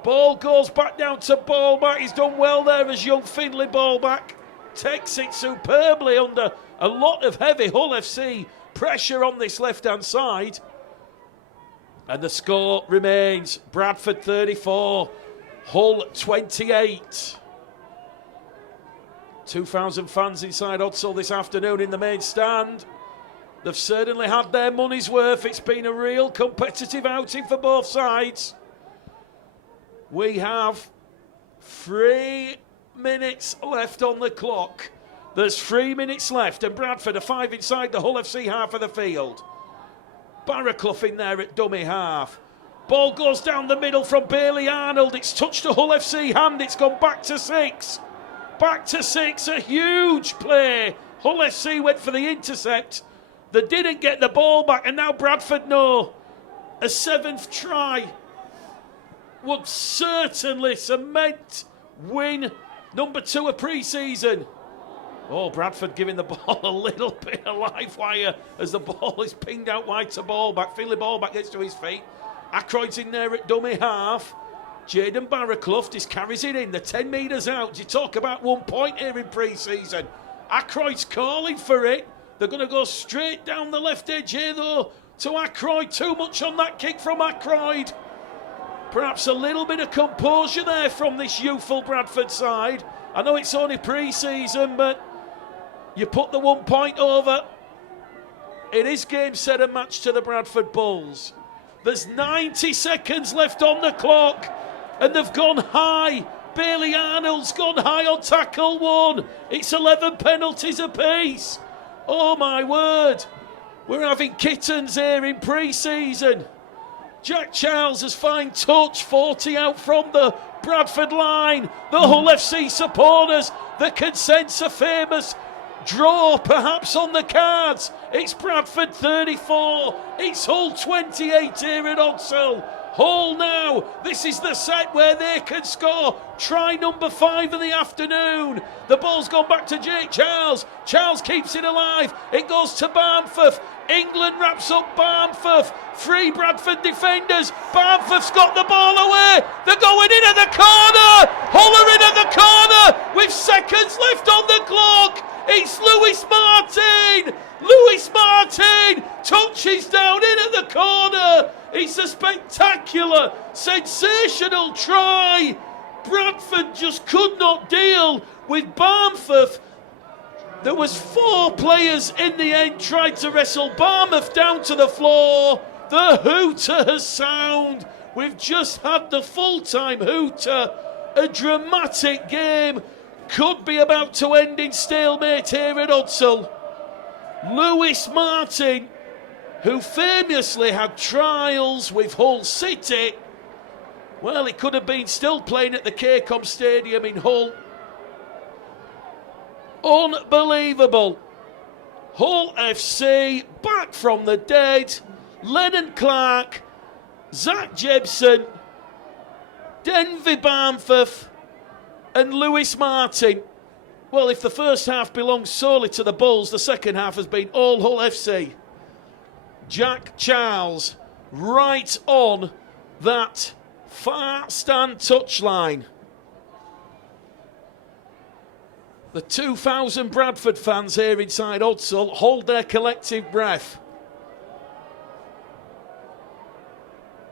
Ball goes back down to Ballback. He's done well there as young Findlay Ballback takes it superbly under a lot of heavy Hull FC pressure on this left-hand side. And the score remains Bradford 34, Hull 28. 2,000 fans inside Odsal this afternoon in the main stand. They've certainly had their money's worth. It's been a real competitive outing for both sides. We have 3 minutes left on the clock. There's 3 minutes left, and Bradford are 5 inside the Hull FC half of the field. Barraclough in there at dummy half. Ball goes down the middle from Bailey Arnold. It's touched a Hull FC hand. It's gone back to 6. Back to 6. A huge play. Hull FC went for the intercept. They didn't get the ball back, and now Bradford know a 7th try would certainly cement win number 2 of pre-season. Oh, Bradford giving the ball a little bit of live wire as the ball is pinged out wide to Ballback. Finlay Ballback gets to his feet. Ackroyd's in there at dummy half. Jaden Barraclough just carries it in. The 10 metres out. You talk about 1 point here in pre-season. Ackroyd's calling for it. They're going to go straight down the left edge here, though, to Ackroyd. Too much on that kick from Ackroyd. Perhaps a little bit of composure there from this youthful Bradford side. I know it's only pre-season, but you put the 1 point over. It is game, set and match to the Bradford Bulls. There's 90 seconds left on the clock, and they've gone high. Bailey Arnold's gone high on tackle one. It's 11 penalties apiece. Oh my word. We're having kittens here in pre-season. Jack Charles has fine touch, 40 out from the Bradford line. The Hull FC supporters, the consents a famous draw perhaps on the cards. It's Bradford 34, it's Hull 28 here at Odsell. Hull now, this is the set where they can score. Try number 5 of the afternoon. The ball's gone back to Jake Charles. Charles keeps it alive. It goes to Barnforth. England wraps up Barnforth. 3 Bradford defenders. Barnforth's got the ball away. They're going in at the corner. Hull are in at the corner with seconds left on the clock. It's Lewis Martin. Lewis Martin touches down in at the corner. It's a spectacular, sensational try. Bradford just could not deal with Barnforth. There was 4 players in the end tried to wrestle Barnforth down to the floor. The hooter has sound. We've just had the full-time hooter. A dramatic game. Could be about to end in stalemate here at Odsell. Lewis Martin, who famously had trials with Hull City, well, he could have been still playing at the Cacom Stadium in Hull. Unbelievable. Hull FC back from the dead. Lennon Clark, Zach Jebson, Denver Barnforth and Lewis Martin. Well, if the first half belongs solely to the Bulls, the second half has been all Hull FC. Jack Charles right on that far stand touchline. The 2,000 Bradford fans here inside Odsell hold their collective breath.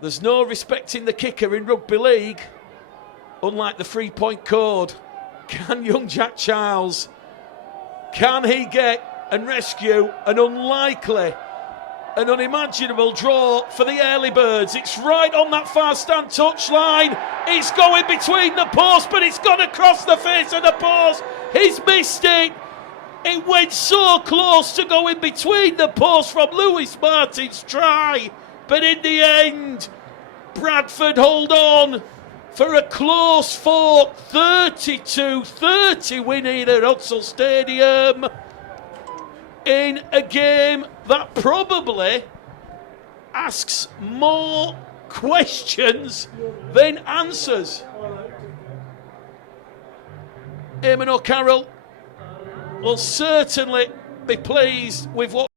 There's no respecting the kicker in rugby league, unlike the 3-point code. Can young Jack Charles, can he get and rescue an unlikely, an unimaginable draw for the early birds? It's right on that far stand touchline. It's going between the posts, but it's gone across the face of the post. He's missed it. It went so close to going between the posts from Lewis Martin's try, but in the end, Bradford hold on for a close fought 32-30 win here at Odsell Stadium in a game that probably asks more questions than answers. Eamon O'Carroll will certainly be pleased with what